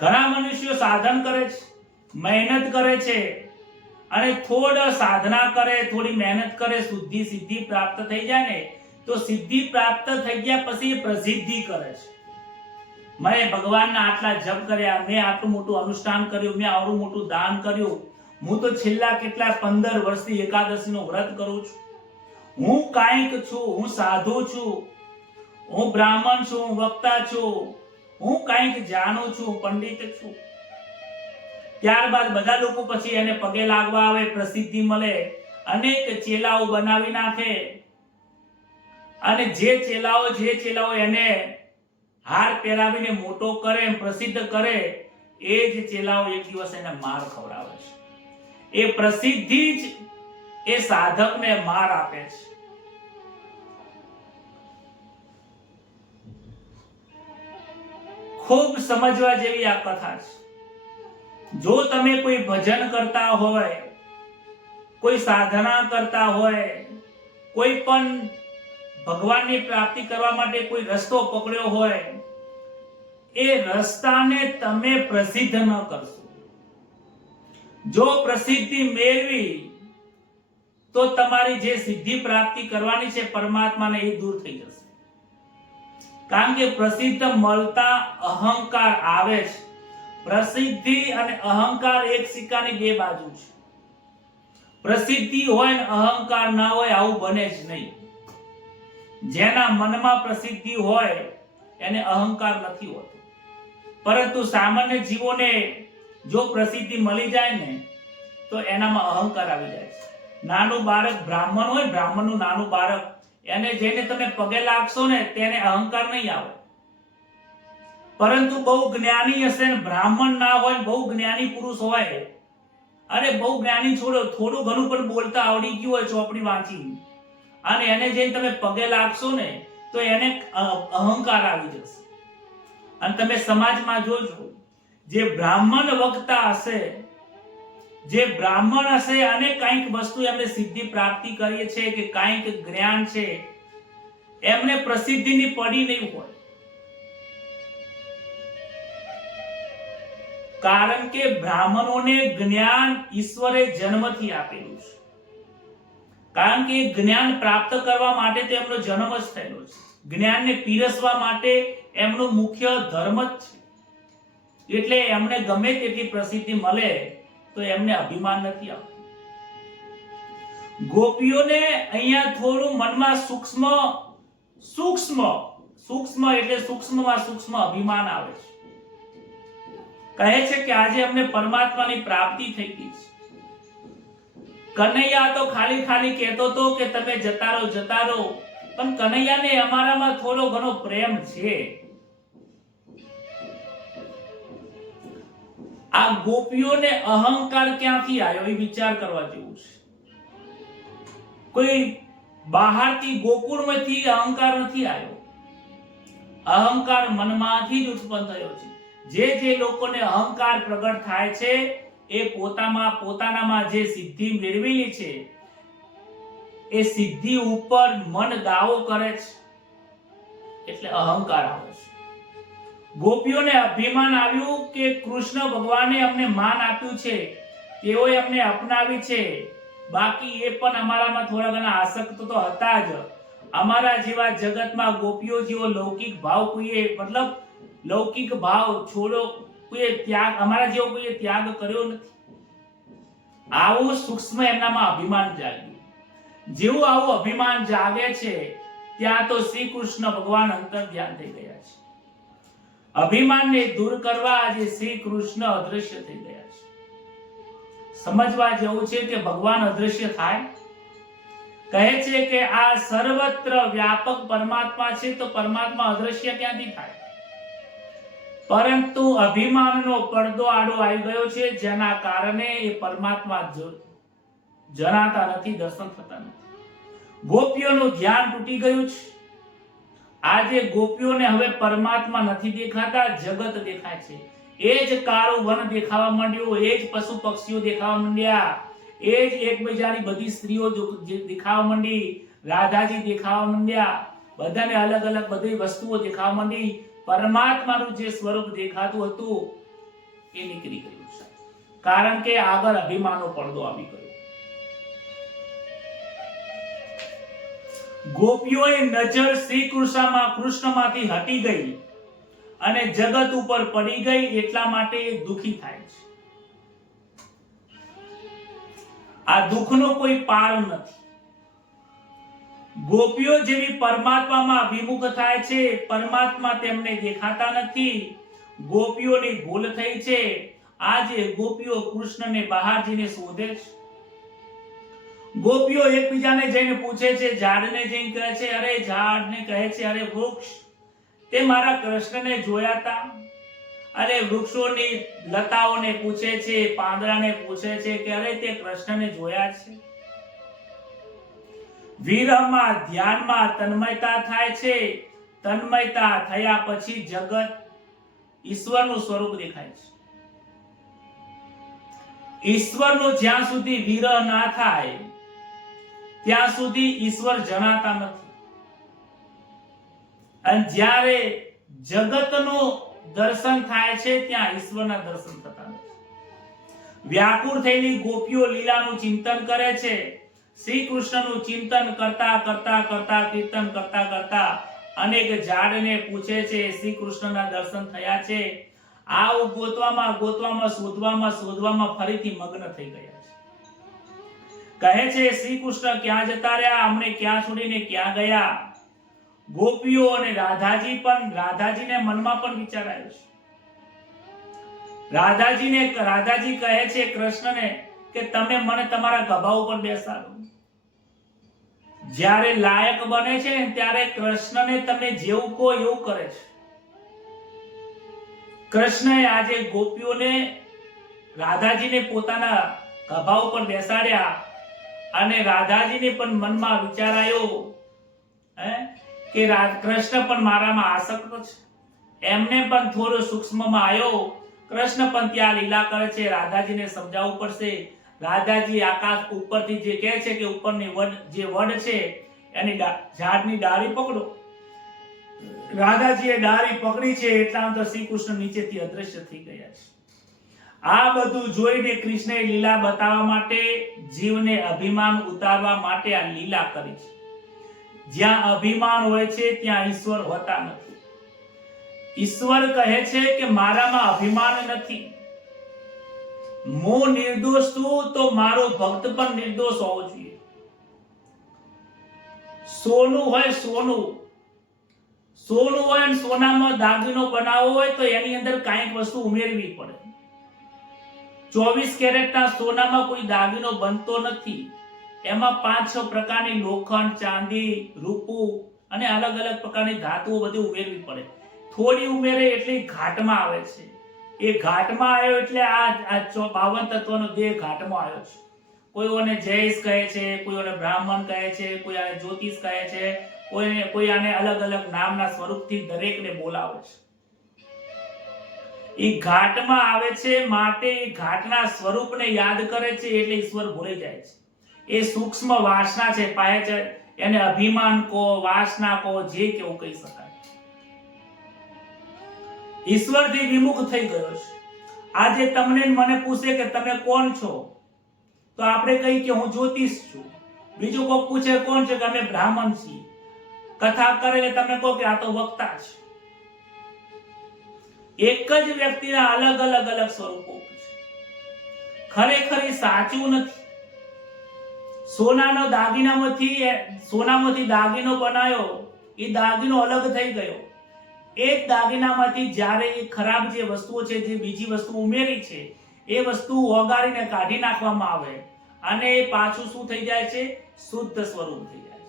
ઘણા મનુષ્યો સાધન કરે છે, મહેનત કરે છે, અને થોડી સાધના કરે, થોડી મહેનત કરે, શુદ્ધિ સિદ્ધિ પ્રાપ્ત થઈ જાય ને તો સિદ્ધિ પ્રાપ્ત થઈ ગયા પછી પ્રસિદ્ધિ કરે છે. મેં ભગવાનના આટલા જપ કર્યા, મેં આટલું મોટું અનુષ્ઠાન કર્યું, મેં આવડું મોટું દાન કર્યું, હું તો છેલ્લા કેટલા 15 વર્ષથી એકાદશીનું વ્રત કરું છું, હું કાંઈક છું, હું સાધુ છું, હું બ્રાહ્મણ છું, હું વક્તા છું, હું કાંઈક જાણું છું, પંડિત છું. ત્યારબાદ બધા લોકો પછી એને પગે લાગવા આવે, પ્રસિદ્ધિ મળે, અનેક ચેલાઓ બનાવી નાખે, અને જે ચેલાઓ એને હાર પહેરાવીને મોટો કરે, પ્રસિદ્ધ કરે, એ જ ચેલાઓ એક દિવસ એને માર ખવડાવે છે. એ પ્રસિદ્ધિ જ એ સાધકને માર આપે છે. ખૂબ સમજવા જેવી આ કથા છે. જો તમે કોઈ ભજન કરતા હોય, કોઈ સાધના કરતા હોય, કોઈ પણ ભગવાનની પ્રાપ્તિ કરવા માટે કોઈ રસ્તો પકડ્યો હોય, એ રસ્તાને તમે પ્રસિદ્ધ ન કરશો. જો પ્રસિદ્ધિ મેળવી તો તમારી જે સિદ્ધિ પ્રાપ્તિ કરવાની છે પરમાત્માને, એ દૂર થઈ જશે. કારણ કે પ્રસિદ્ધ મળતા અહંકાર આવે છે. પ્રસિદ્ધિ અને અહંકાર એક સિક્કાની બે બાજુ છે. પ્રસિદ્ધિ હોય ને અહંકાર ના હોય, આવું બને જ નહીં. જેના મનમાં પ્રસિદ્ધિ હોય એને અહંકાર નથી હોતો. પરંતુ સામાન્ય જીવોને જો પ્રસિદ્ધિ મળી જાય ને તો એનામાં અહંકાર આવી જાય છે. નાનું બાળક બ્રાહ્મણ હોય, બ્રાહ્મણનું નાનું બાળક, એને જેને તમે પગે લાગશો ને તેને અહંકાર નહીં આવે. પરંતુ બહુ જ્ઞાની હશે ને બ્રાહ્મણ ના હોય, બહુ જ્ઞાની પુરુષ હોય, અરે બહુ જ્ઞાની છોડો, થોડું ઘણું પણ બોલતા આવડી ગયું હોય ચોપડી વાંચી, અને એને જઈને તમે પગે લાગશો ને તો એને અહંકાર આવી જશે. અને તમે સમાજમાં જોજો, જે બ્રાહ્મણ વક્તા હશે, જે બ્રાહ્મણ હશે અને કંઈક વસ્તુ એમને સિદ્ધિ પ્રાપ્તિ કરીએ છે કે કંઈક જ્ઞાન છે, એમને પ્રસિદ્ધિની પડી નહીં હોય. કારણ કે બ્રાહ્મણોને જ્ઞાન ઈશ્વરે જન્મથી આપેલું છે, કારણ કે જ્ઞાન પ્રાપ્ત કરવા માટે તેમનો જન્મ જ થયેલો છે, જ્ઞાનને પીરસવા માટે એમનો મુખ્ય ધર્મ જ છે, એટલે એમને ગમે તેટલી પ્રસિદ્ધિ મળે તો એમને અભિમાન નથી આવતું. ગોપીઓને અહીંયા થોડું મનમાં સૂક્ષ્મ એટલે સૂક્ષ્મમાં સૂક્ષ્મ અભિમાન આવે છે. કહે છે કે આજે અમને પરમાત્માની પ્રાપ્તિ થઈ ગઈ છે. કનૈયા તો ખાલી કહેતો હતો કે તમે જતા રહો, પણ કનૈયાને અમારામાં થોડો ઘણો પ્રેમ છે. આ ગોપીઓને અહંકાર ક્યાંથી આવ્યો એ વિચાર કરવા જેવું છે. કોઈ બહારથી ગોકુળમાંથી અહંકાર નથી આવ્યો, અહંકાર મનમાંથી જ ઉત્પન્ન થયો છે. જે લોકોને અહંકાર પ્રગટ થાય છે એ પોતાનામાં જે સિદ્ધિ મેળવેલી છે એ સિદ્ધિ ઉપર મન દાવો કરે છે, એટલે અહંકાર આવે છે. ગોપીઓને અભિમાન આવ્યું કે કૃષ્ણ ભગવાને અમને માન આપ્યું છે, તેઓએ અમને અપનાવી છે, બાકી એ પણ અમારામાં થોડા ઘણા આસક્ત તો હતા જ. અમારા જેવા જગતમાં ગોપીઓ જેવો લૌકિક ભાવ લૌકિક ભાવ છોડો, કોઈએ ત્યાગ, અમારા જેવો કોઈએ ત્યાગ કર્યો નથી. આવું સૂક્ષ્મ એમનામાં અભિમાન જાગ્યું. જેવું આવું અભિમાન જાગે છે ત્યાં તો શ્રી કૃષ્ણ ભગવાન અંતર ધ્યાન થઈ ગયા છે. અભિમાનને દૂર કરવા આજે શ્રી કૃષ્ણ અદ્રશ્ય થઈ ગયા છે. સમજવા જેવું છે કે ભગવાન અદ્રશ્ય થાય, કહે છે કે આ સર્વત્ર વ્યાપક પરમાત્મા છે, તો પરમાત્મા અદ્રશ્ય ક્યાંથી થાય? પરંતુ અભિમાનનો પડદો આડો આવી ગયો છે, જેના કારણે એ પરમાત્મા જણાતા નથી, દર્શન થતા નથી. ગોપીઓનું ધ્યાન તૂટી ગયું છે. આજે ગોપીઓને હવે પરમાત્મા નથી દેખાતા, જગત દેખાય છે. એ જ કાળું વન દેખાવા માંડ્યું, એ જ પશુ પક્ષીઓ દેખાવા માંડ્યા, એ જ એકબીજાની બધી સ્ત્રીઓ દેખાવા માંડી, રાધાજી દેખાવા માંડ્યા, બધાને અલગ અલગ બધી વસ્તુઓ દેખાવા માંડી. પરમાત્માનું જે સ્વરૂપ દેખાતું હતું એ નીકળી ગયું છે, કારણ કે આગળ અભિમાનનો પડદો આવી ગયો. ગોપીઓની નજર શ્રી કૃષ્ણમાંથી હટી ગઈ અને જગત ઉપર પડી ગઈ, એટલા માટે એ દુખી થાય છે. આ દુઃખનો કોઈ પાર નથી. ગોપીઓ જેવી પરમાત્મામાં વિમુખ થાય છે, પરમાત્મા તેમને દેખાતા નથી. ગોપીઓની ભૂલ થઈ છે. આજે ગોપીઓ કૃષ્ણને બહાર જઈને શોધે છે. ગોપીઓ એકબીજાને જઈને પૂછે છે, ઝાડને જઈને કહે છે, અરે ઝાડને કહે છે, અરે વૃક્ષ, તે મારા કૃષ્ણને જોયા હતા? અરે વૃક્ષોની લતાઓને પૂછે છે, પાંદડાને પૂછે છે કે અરે તે કૃષ્ણને જોયા છે? વિરહમાં ધ્યાનમાં તન્મયતા થાય છે. તન્મયતા થયા પછી જગત ઈશ્વરનું સ્વરૂપ દેખાય છે. ઈશ્વરનો જ્યાં સુધી વિરહ ના થાય ત્યાં સુધી ઈશ્વર જણાતા નથી. અને જ્યારે જગતનું દર્શન થાય છે ત્યાં ઈશ્વરના દર્શન થતા નથી. વ્યાકુળ થયેલી ગોપીઓ લીલાનું ચિંતન કરે છે. શ્રી કૃષ્ણનું ચિંતન કરતા કીર્તન કરતા અનેક ઝાડને પૂછે છે, શ્રી કૃષ્ણના દર્શન થયા છે? આવું ગોતવામાં શોધવામાં ફરીથી મગ્ન થઈ ગયા છે. કહે છે, શ્રી કૃષ્ણ ક્યાં જતા રહ્યા? અમને ક્યાં છોડીને ક્યાં ગયા? ગોપીઓ અને રાધાજીને મનમાં પણ વિચાર આવ્યો છે. રાધાજી કહે છે કૃષ્ણને કે તમે મને તમારા ગભા ઉપર બેસાડો. જ્યારે લાયક બને છે ત્યારે કૃષ્ણને તમે જેવું કહો એવું કરે છે. કૃષ્ણએ આજે ગોપીઓને, રાધાજીને પોતાના ગભા ઉપર બેસાડ્યા અને રાધાજીને પણ મનમાં વિચાર આવ્યો કે કૃષ્ણ પણ મારામાં આસક્ત છે. એમને પણ થોડો સૂક્ષ્મમાં આવ્યો. કૃષ્ણ પણ ત્યાં લીલા કરે છે. રાધાજીને સમજાવવું પડશે. રાધાજી આકાશ ઉપરથી જે કહે છે કે ઉપરની વડ છે એની ઝાડની ડાળી પકડો. રાધાજીએ ડાળી પકડી છે એટલામાં તો શ્રી કૃષ્ણ નીચેથી અદ્રશ્ય થઈ ગયા છે. આ બધું જોઈને કૃષ્ણએ લીલા બતાવવા માટે, જીવને અભિમાન ઉતારવા માટે આ લીલા કરી છે. જ્યાં અભિમાન હોય છે ત્યાં ઈશ્વર હોતા નથી. ઈશ્વર કહે છે કે મારામાં અભિમાન નથી. હું નિર્દોષ છું તો મારો ભક્ત પણ નિર્દોષ હોવો જોઈએ. સોનું હોય સોનું હોય અને સોનામાં દાગીનો બનાવવો હોય તો એની અંદર કાંઈક વસ્તુ ઉમેરવી પડે. 24 કેરેટના સોનામાં કોઈ દાગીનો બનતો નથી. એમાં 5-6 પ્રકારની લોખંડ, ચાંદી, રૂપું અને અલગ અલગ પ્રકારની ધાતુઓ બધી ઉમેરવી પડે. થોડી ઉમેરે એટલે ઘાટમાં આવે છે. એ ઘાટમાં આવ્યો એટલે આ 52 તત્વનો દેહ ઘાટમાં આવ્યો છે. કોઈઓને જૈસ કહે છે, કોઈઓને બ્રાહ્મણ કહે છે, કોઈ આને જ્યોતિષ કહે છે, કોઈ આને અલગ અલગ નામના સ્વરૂપથી દરેકને બોલાવે છે. એ ઘાટમાં આવે છે માટે એ ઘાટના સ્વરૂપને યાદ કરે છે એટલે ઈશ્વર ભૂલી જાય છે. એ સૂક્ષ્મ વાસના છે, પાય છે. એને અભિમાન કહો, વાસના કહો, જે કેવું કહી શકાય. ઈશ્વરથી વિમુખ થઈ ગયો છે. આજે તમને મને પૂછે કે તમે કોણ છો, તો આપણે કહીએ કે હું જ્યોતિષ છું. બીજું કોઈ પૂછે કોણ છે, કે અમે બ્રાહ્મણ છીએ. કથા કરે એટલે તમે કહો કે આ તો વક્તા છે. એક જ વ્યક્તિના અલગ અલગ સ્વરૂપો છે. ખરેખર એ સાચું નથી. સોનામાંથી દાગીનો બનાવ્યો, એ દાગીનો અલગ થઈ ગયો. એ જ દાગીનામાંથી જ્યારે એ ખરાબ જે વસ્તુઓ છે, જે બીજી વસ્તુ ઉમેરી છે, એ વસ્તુ ઓગાળીને કાઢી નાખવામાં આવે અને એ પાછું શું થઈ જાય છે? શુદ્ધ સ્વરૂપ થઈ જાય છે.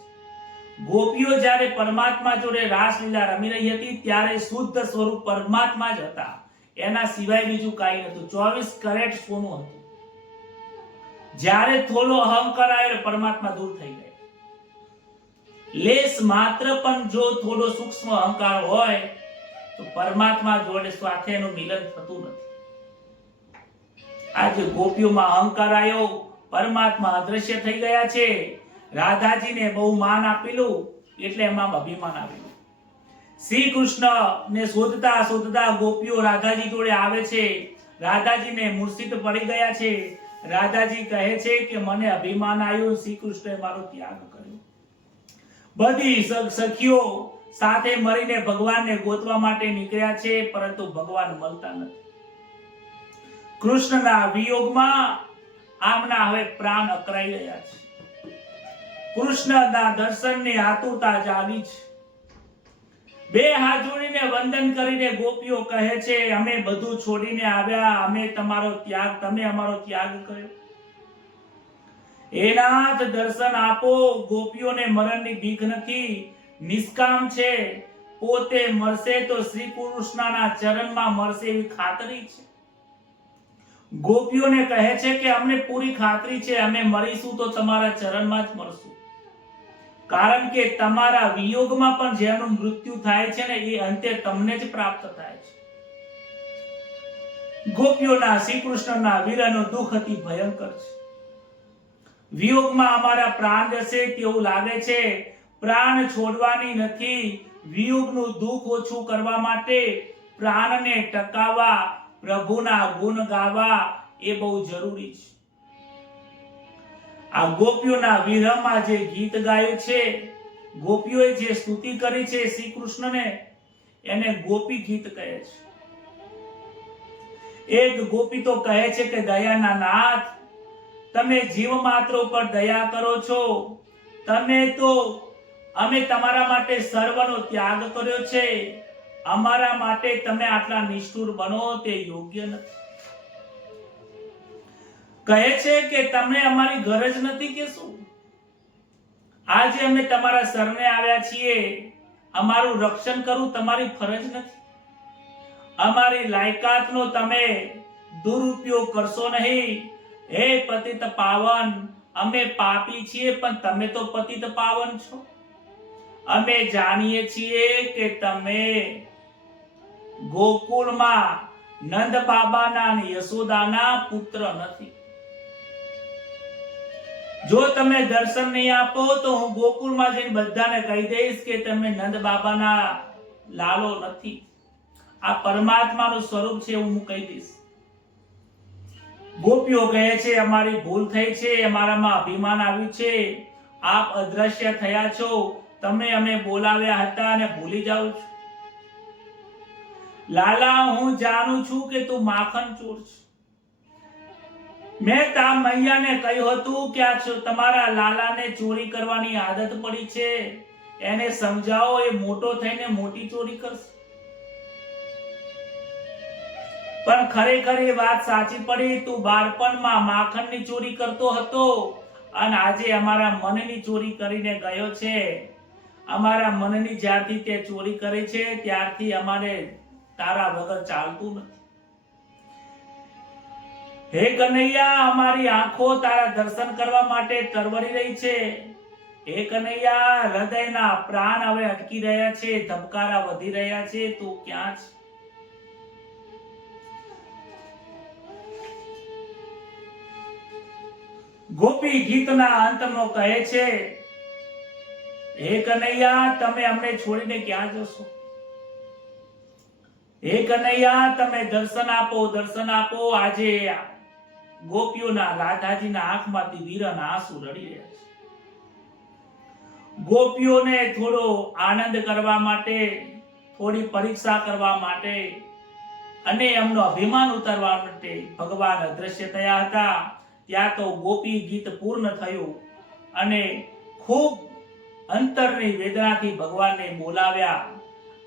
ગોપીઓ જ્યારે પરમાત્મા જોડે રાસલીલા રમી રહી હતી ત્યારે શુદ્ધ સ્વરૂપ પરમાત્મા જ હતા. એના સિવાય બીજું કાંઈ નતું. 24 કેરેટ સોનું હતું. જ્યારે થોડો અહંકાર આવ્યો પરમાત્મા દૂર થઈ ગયા. લેસ માત્ર પણ જો થોડો સૂક્ષ્મ અહંકાર હોય તો પરમાત્મા જોડે સાથેનું મિલન થતું નથી. આજે ગોપીઓમાં અહંકાર આવ્યો, પરમાત્મા અદ્રશ્ય થઈ ગયા છે. રાધાજીને બહુ માન આપેલું એટલે એમાં અભિમાન આવેલું. શ્રી કૃષ્ણને શોધતા ગોપીઓ રાધાજી જોડે આવે છે. રાધાજીને મૂર્છિત પડી ગયા છે. રાધાજી કહે છે કે મને અભિમાન આવ્યું, શ્રી કૃષ્ણએ મારો ત્યાગ કર્યો. બધી સખીઓ સાથે મળીને ભગવાનને ગોતવા માટે નીકળ્યા છે, પરંતુ ભગવાન મળતા નથી. કૃષ્ણના વિયોગમાં આમના હવે પ્રાણ અકળાઈ રહ્યા છે. કૃષ્ણના દર્શનની આતુરતા જાગી છે. બે હાથ જોડીને વંદન કરીને ગોપીઓ કહે છે અમે બધું છોડીને આવ્યા, તમે અમારો ત્યાગ કર્યો. એનાથ દર્શન આપો. ગોપીઓને મરણની બીક નથી, નિષ્કામ છે. પોતે મરશે તો શ્રી કૃષ્ણના ચરણમાં મરશે એવી ખાતરી છે. ગોપીઓને કહે છે કે અમને પૂરી ખાતરી છે, અમે મરીશું તો તમારા ચરણમાં જ મરશું. કારણ કે તમારા વિયોગમાં પણ જેનું મૃત્યુ થાય છે ને એ અંતે તમને જ પ્રાપ્ત થાય છે. ગોપીઓના શ્રી કૃષ્ણના વિરહનું દુઃખ અતિ ભયંકર છે. વિયોગમાં અમારા પ્રાણ જશે તેવું લાગે છે. પ્રાણ છોડવાની નથી. વિયોગનું દુઃખ ઓછું કરવા માટે પ્રાણને ટકાવવા પ્રભુના ગુણ ગાવા એ બહુ જરૂરી છે. આ ગોપીઓના વિરહમાં જે ગીત ગાયું છે, ગોપીઓએ જે સ્તુતિ કરી છે શ્રી કૃષ્ણને, એને ગોપી ગીત કહે છે. એક ગોપી તો કહે છે કે દયાના નાથ, તમે જીવ માત્ર ઉપર દયા કરો છો. અમે તમારા માટે સર્વનો ત્યાગ કર્યો છે. અમારા માટે તમે આટલા નિષ્ઠુર બનો તે યોગ્ય નથી. કહે છે કે તમને અમારી ગરજ નથી કે શું? આજે અમે તમારા શરણે આવ્યા છીએ. અમારું રક્ષણ કરવું તમારી ફરજ નથી. અમારી લાયકાતનો તમે દુરુપયોગ કરશો નહીં. હે પતિત પાવન, અમે પાપી છીએ પણ તમે તો પતિત પાવન છો. અમે જાણીએ છીએ કે તમે ગોકુળમાં નંદ બાબાના અને યશોદાના પુત્ર નથી. જો તમે દર્શન નહીં આપો તો હું ગોકુળમાં જઈને બધાને કહી દઈશ કે તમે નંદ બાબાના લાલો નથી. આ પરમાત્માનું સ્વરૂપ છે એવું હું કહી દઈશ. ગોપીઓ કહે છે અમારી ભૂલ થઈ છે, અમારામાં અભિમાન આવ્યું છે, આપ અદ્રશ્ય થયા છો, તમે અમે બોલાવ્યા હતા અને ભૂલી જાઓ છો. લાલા હું જાણું છું કે તું માખણ ચોર છે. મેં તા મૈયાને કહ્યું હતું કે આ તમારા લાલાને ચોરી કરવાની આદત પડી છે, એને સમજાવો, એ મોટો થઈને મોટી ચોરી કરશે. પણ ખરેખર એ વાત સાચી પડી. તું બાળપણમાં માખણની ચોરી કરતો હતો અને આજે અમારા મનની ચોરી કરીને ગયો છે. અમારા મનની જ્યારથી તે ચોરી કરી છે ત્યારથી અમારે તારા વગર ચાલતું નથી. હે કનૈયા, અમારી આંખો તારા દર્શન કરવા માટે તરવરી રહી છે. હે કનૈયા, હૃદયના પ્રાણ હવે અટકી રહ્યા છે, ધબકારા વધી રહ્યા છે, તું ક્યાં છે? ગોપી ગીતના અંતમાં કહે છે, હે કનૈયા, તમે અમને છોડીને ક્યાં જશો? હે કનૈયા, તમે દર્શન આપો, દર્શન આપો. આજે ગોપીઓના રાધાજીના આંખમાંથી વીરના આંસુ રડી રહ્યા છે. ગોપીઓને થોડો આનંદ કરવા માટે, થોડી પરીક્ષા કરવા માટે અને એમનો અભિમાન ઉતારવા માટે ભગવાન અદ્રશ્ય થયા હતા. ત્યાં તો ગોપી ગીત પૂર્ણ થયું અને ખૂબ અંતરની વેદનાથી ભગવાનને બોલાવ્યા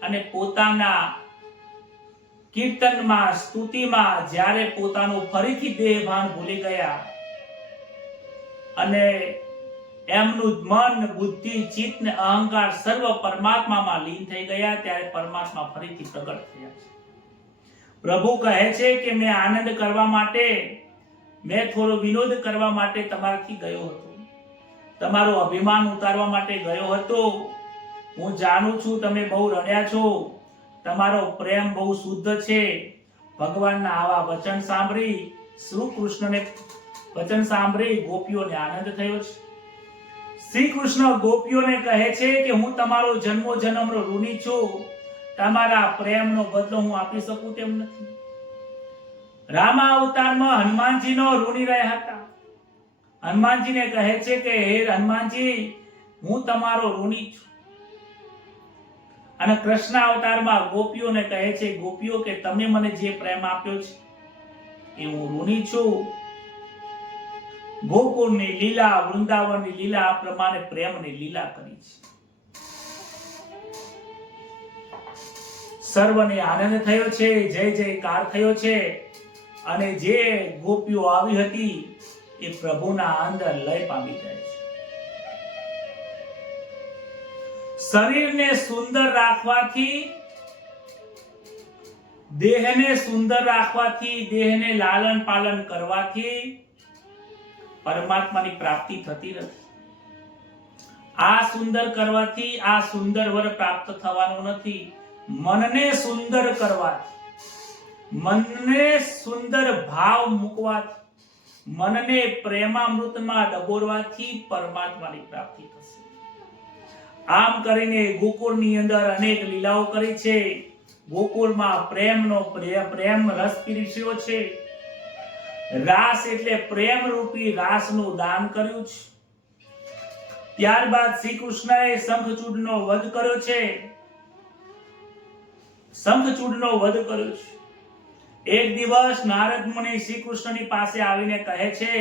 અને પોતાના કીર્તનમાં, સ્તુતિમાં જ્યારે પોતાનું ફરીથી દેહભાન ભૂલી ગયા અને એમનું મન, બુદ્ધિ, ચિત્ત ને અહંકાર સર્વ પરમાત્મામાં લીન થઈ ગયા, ત્યારે પરમાત્મા ફરીથી પ્રગટ થયા છે. પ્રભુ કહે છે કે મેં આનંદ કરવા માટે, મેં થોડો વિનોદ કરવા માટે તમારાથી ગયો હતો, તમારું અભિમાન ઉતારવા માટે ગયો હતો. હું જાણું છું તમે બહુ રડ્યા છો, તમારો પ્રેમ બહુ શુદ્ધ છે. ભગવાનના આવા વચન સાંભળી, શ્રી કૃષ્ણને વચન સાંભળી ગોપીઓને આનંદ થયો છે. શ્રી કૃષ્ણ ગોપીઓને કહે છે કે હું તમારો જન્મો જન્મનો ઋણી છું, તમારા પ્રેમનો બદલો હું આપી શકું તેમ નથી. રામા અવતારમાં હનુમાનજીનો ઋણી રહ્યા હતા. હનુમાનજીને કહે છે કે હે હનુમાનજી, હું તમારો ઋણી છું. અને કૃષ્ણ અવતારમાં ગોપીઓને કહે છે, ગોપીઓ કે તમે મને જે પ્રેમ આપ્યો છે એ હું ઋણી છું. ગોકુળની લીલા, વૃંદાવનની લીલા આ પ્રમાણે પ્રેમની લીલા કરી છે. સર્વને આનંદ થયો છે, જય જયકાર થયો છે અને જે ગોપીઓ આવી હતી એ પ્રભુના અંદર લય પામી જાય છે. શરીરને સુંદર રાખવાથી, દેહને સુંદર રાખવાથી, દેહને લાલન પાલન કરવાથી પરમાત્માની પ્રાપ્તિ થતી નથી. આ સુંદર કરવાથી આ સુંદર વર પ્રાપ્ત થવાનું નથી. મનને સુંદર કરવાથી, મનને સુંદર ભાવ મૂકવાથી, મનને પ્રેમામૃતમાં ડબોરવાથી પરમાત્માની પ્રાપ્તિ થશે. આમ કરીને ગોકુળની અંદર અનેક લીલાઓ કરી છે. ગોકુળમાં પ્રેમનો પ્રેમ રસ પીરસ્યો છે. રાસ એટલે પ્રેમ રૂપી રાસનું દાન કર્યું છે. ત્યારબાદ શ્રી કૃષ્ણએ શંખચૂડનો વધ કર્યો છે. શંખચૂડનો વધ કર્યો છે. એક દિવસ નારદ મુનિ શ્રી કૃષ્ણની પાસે આવીને કહે છે,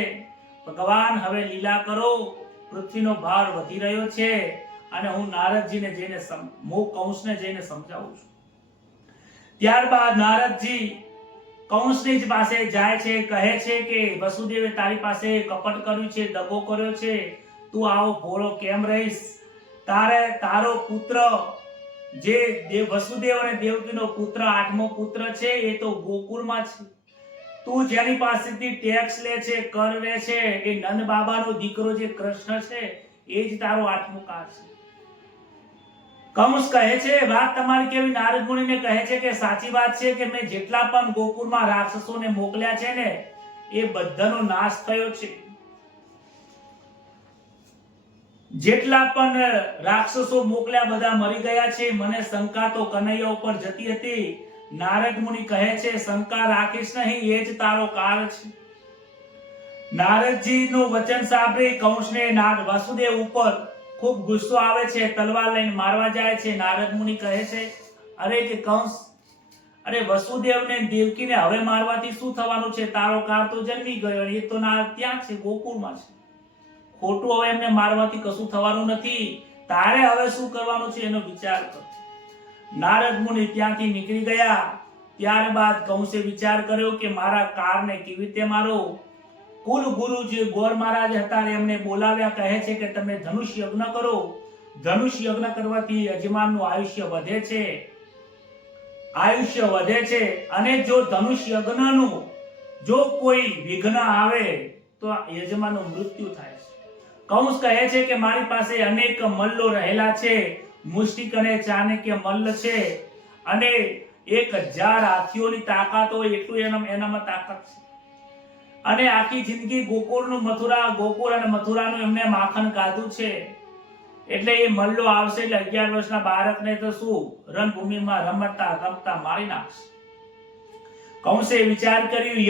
ભગવાન હવે લીલા કરો, પૃથ્વીનો ભાર વધી રહ્યો છે અને હું નારદજીને જઈને કંસને જઈને સમજાવું છું. ત્યારબાદ નારદજી કંસની જ પાસે જાય છે, કહે છે કે વસુદેવે તારી પાસે કપટ કર્યું છે, દગો કર્યો છે, તું આવો ભોળો કેમ રહીશ? તારો પુત્ર જે વસુદેવ અને દેવકીનો પુત્ર, આઠમો પુત્ર છે, એ તો ગોકુળમાં છે. તું જેની પાસેથી ટેક્સ લે છે, કર લે છે, એ નંદ બાબાનો દીકરો જે કૃષ્ણ છે એ જ તારો આઠમો કાર છે. કંસ કહે છે, વાત તમારી કેવી? નારદ મુનિને કહે છે કે સાચી વાત છે કે મેં જેટલા પણ ગોકુળમાં રાક્ષસોને મોકલ્યા છે ને એ બધાનો નાશ થયો છે. જેટલા પણ રાક્ષસો મોકલ્યા બધા મરી ગયા છે. મને શંકા તો કનૈયા ઉપર જતી હતી. નારદ મુનિ કહે છે, શંકા રાખીશ નહીં, એ જ તારો કાળ છે. નારદજીનું વચન સાંભળી કંસને વાસુદેવ ઉપર ખૂબ ગુસ્સો આવે છે, તલવાર લઈને મારવા જાય છે. નારદ મુનિ કહે છે, અરે કે કંસ, અરે વસુદેવને દેવકીને હવે મારવાથી શું થવાનું છે? તારો કાળ તો જન્મી ગયો, એ તો ત્યાં છે, ગોકુળમાં છે. ખોટું હવે એમને મારવાથી કશું થવાનું નથી. તારે હવે શું કરવાનું છે એનો વિચાર કર. નારદ મુનિ ત્યાંથી નીકળી ગયા. ત્યારબાદ કંસે વિચાર કર્યો કે મારા કાળને કેવી રીતે મારો. કુલ ગુરુ જે ગોર મહારાજ હતા એમને બોલાવ્યા, કહે છે કે તમે ધનુષ યજ્ઞ કરો. ધનુષ યજ્ઞ કરવાથી યજમાનનું આયુષ્ય વધે છે, આયુષ્ય વધે છે. અને જો ધનુષ યજ્ઞનું જો કોઈ વિઘ્ન આવે તો યજમાનનું મૃત્યુ થાય છે. કંસ કહે છે કે મારી પાસે અનેક મલ્લો રહેલા છે, મુષ્ટિક અને ચાણક્ય મલ્લ છે, અને 1000 હાથીઓની તાકાત હોય એટલું એનામાં તાકાત છે. અને આખી જિંદગી ગોકુળનું ગોકુળ અને મથુરાનું એમને માખણ કાઢું છે. એટલે એ મલ્લો આવશે એટલે 11 વર્ષના બાળકને તો શું રણભૂમિમાં રમતા મારી નાખશે. કંસે વિચાર કર્યું,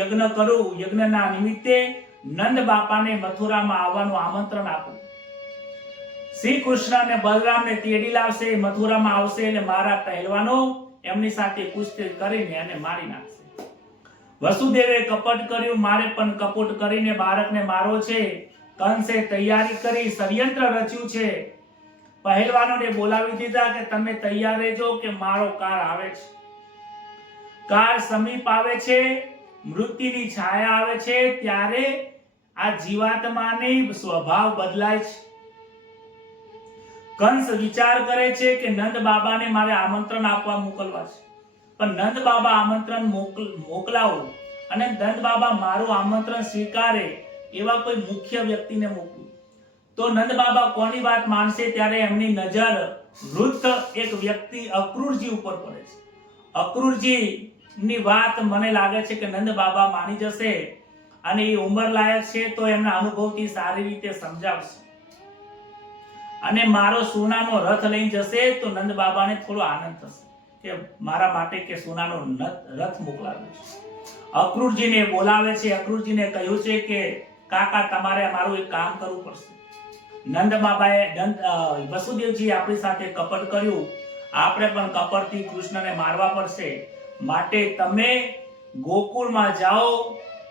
યજ્ઞ કરું, યજ્ઞના નિમિત્તે નંદ બાપાને મથુરામાં આવવાનું આમંત્રણ આપું. શ્રી કૃષ્ણ અને બલરામને તેડી લાવશે, મથુરામાં આવશે એટલે મારા પહેલવાનો એમની સાથે કુસ્તી કરીને એને મારી નાખશે. વસુદેવે કપટ કર્યું, મારે પણ કપટ કરીને બાળકને મારો છે. કંસે તૈયારી કરી, ષડયંત્ર રચ્યું છે. પહેલવાનોને બોલાવી દીધા કે તમે તૈયાર રહેજો કે મારો કાળ આવે છે. કાળ સમીપ આવે છે, મૃત્યુની છાયા આવે છે, ત્યારે આ જીવાત્માની સ્વભાવ બદલાય છે. કંસ વિચાર કરે છે કે નંદ બાબાને મારે આમંત્રણ આપવા મોકલવા છે, પણ નંદ બાબા આમંત્રણ મોકલાવો અને નંદ બાબા મારું આમંત્રણ સ્વીકારે એવા કોઈ મુખ્ય વ્યક્તિને મોકલું તો નંદ બાબા કોની વાત માનશે? ત્યારે એમની નજર વૃદ્ધ એક વ્યક્તિ અક્રૂરજી ઉપર પડે છે. અક્રૂરજી ની વાત મને લાગે છે કે નંદ બાબા માની જશે, અને એ ઉંમર લાયક છે તો એમના અનુભવથી સારી રીતે સમજાવશે. અને મારો સોનાનો રથ લઈને જશે તો નંદ બાબાને થોડો આનંદ થશે કે મારા માટે કે સોનાનો રથ મોકલાવ્યો છે. અક્રૂરજીને બોલાવે છે. અક્રૂરજીને કહ્યું છે કે કાકા તમારે મારું એક કામ કરવું પડશે. નંદ બાબાએ વસુદેવજી આપણી સાથે કપટ કર્યું, આપણે પણ કપટથી કૃષ્ણને મારવા પડશે. માટે તમે ગોકુળમાં જાઓ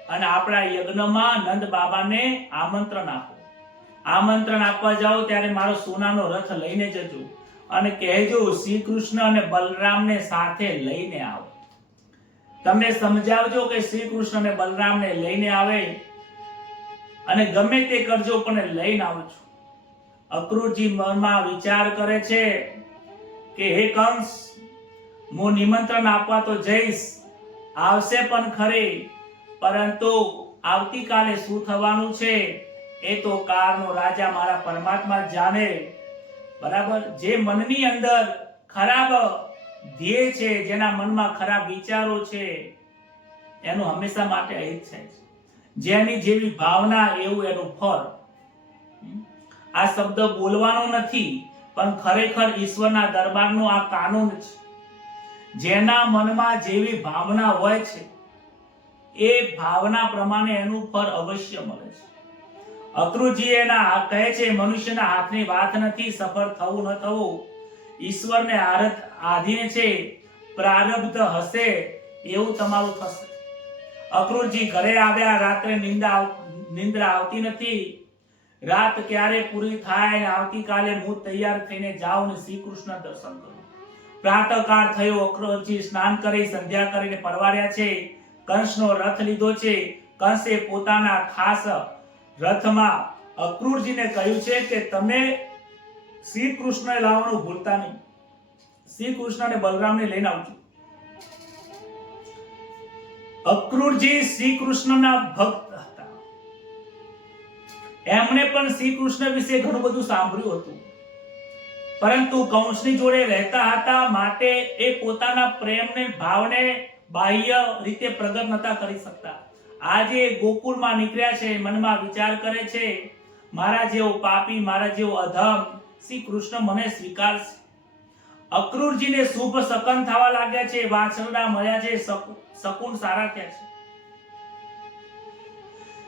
અને આપણા યજ્ઞમાં નંદ બાબાને આમંત્રણ આપો. આમંત્રણ આપવા જાઓ ત્યારે મારો સોનાનો રથ લઈને જજો અને કહેજો શ્રી કૃષ્ણ અને બલરામને સાથે લઈને આવો. તમે સમજાવજો કે શ્રી કૃષ્ણ અને બલરામને લઈને આવે અને ગમે તે કરજો પણ લઈને આવજો. અક્રૂરજી મનમાં વિચાર કરે છે કે હે કંસ, હું નિમંત્રણ આપવા તો જઈશ, આવશે પણ ખરી, પરંતુ આવતીકાલે શું થવાનું છે એ તો કાળનો રાજા મારા પરમાત્મા જ જાણે. બરાબર? જે મનની અંદર ખરાબ ધ્યેય છે, જેના મનમાં ખરાબ વિચારો છે, એનું હંમેશા માટે અહિત છે. જેની જેવી ભાવના એવું એનું ફળ. આ શબ્દ બોલવાનો નથી, પણ ખરેખર ઈશ્વરના દરબારનો આ કાનૂન છે. જેના મનમાં જેવી ભાવના હોય છે એ ભાવના પ્રમાણે એનું ફળ અવશ્ય મળે છે. અક્રૂરજી એના કહે છે મનુષ્યના હાથની વાત નથી, સફળ થવું ન થવું ઈશ્વરને આધીન છે. પ્રારબ્ધ હશે એવું તમારું થશે. અક્રૂરજી ઘરે આવ્યા. રાત્રે નિંદ્રા આવતી નથી. રાત ક્યારે પૂરી થાય ને આવતીકાલે હું તૈયાર થઈને જાઉં ને શ્રી કૃષ્ણ દર્શન કરું. પ્રાતઃકાળ થયો. અક્રૂરજી સ્નાન કરી સંધ્યા કરીને પરવાર્યા છે. કંસનો રથ લીધો છે. કંસે પોતાના ખાસ રથમાં અક્રૂરજીને કહ્યું છે કે તમે શ્રી કૃષ્ણને લાવવાનું ભૂલતા નહીં. શ્રી કૃષ્ણ અને બલરામને લઈને આવજો. અક્રૂરજી શ્રી કૃષ્ણના ભક્ત હતા. એમણે પણ શ્રી કૃષ્ણ વિશે ઘણું બધું સાંભળ્યું હતું, પરંતુ કંસની જોડે રહેતા હતા માટે એ પોતાના પ્રેમને ભાવને બાહ્ય રીતે પ્રગટ નતા કરી શકતા. આજે ગોકુળમાં નીકળ્યા છે, મનમાં વિચાર કરે છે મારા જેવો પાપી, મારા જેવો અધમ શ્રી કૃષ્ણ મને સ્વીકારશે. અક્રૂરજીને શુભ શકન થવા લાગ્યા છે. વાછરડા મળ્યા છે, શકુન સારા થયા છે.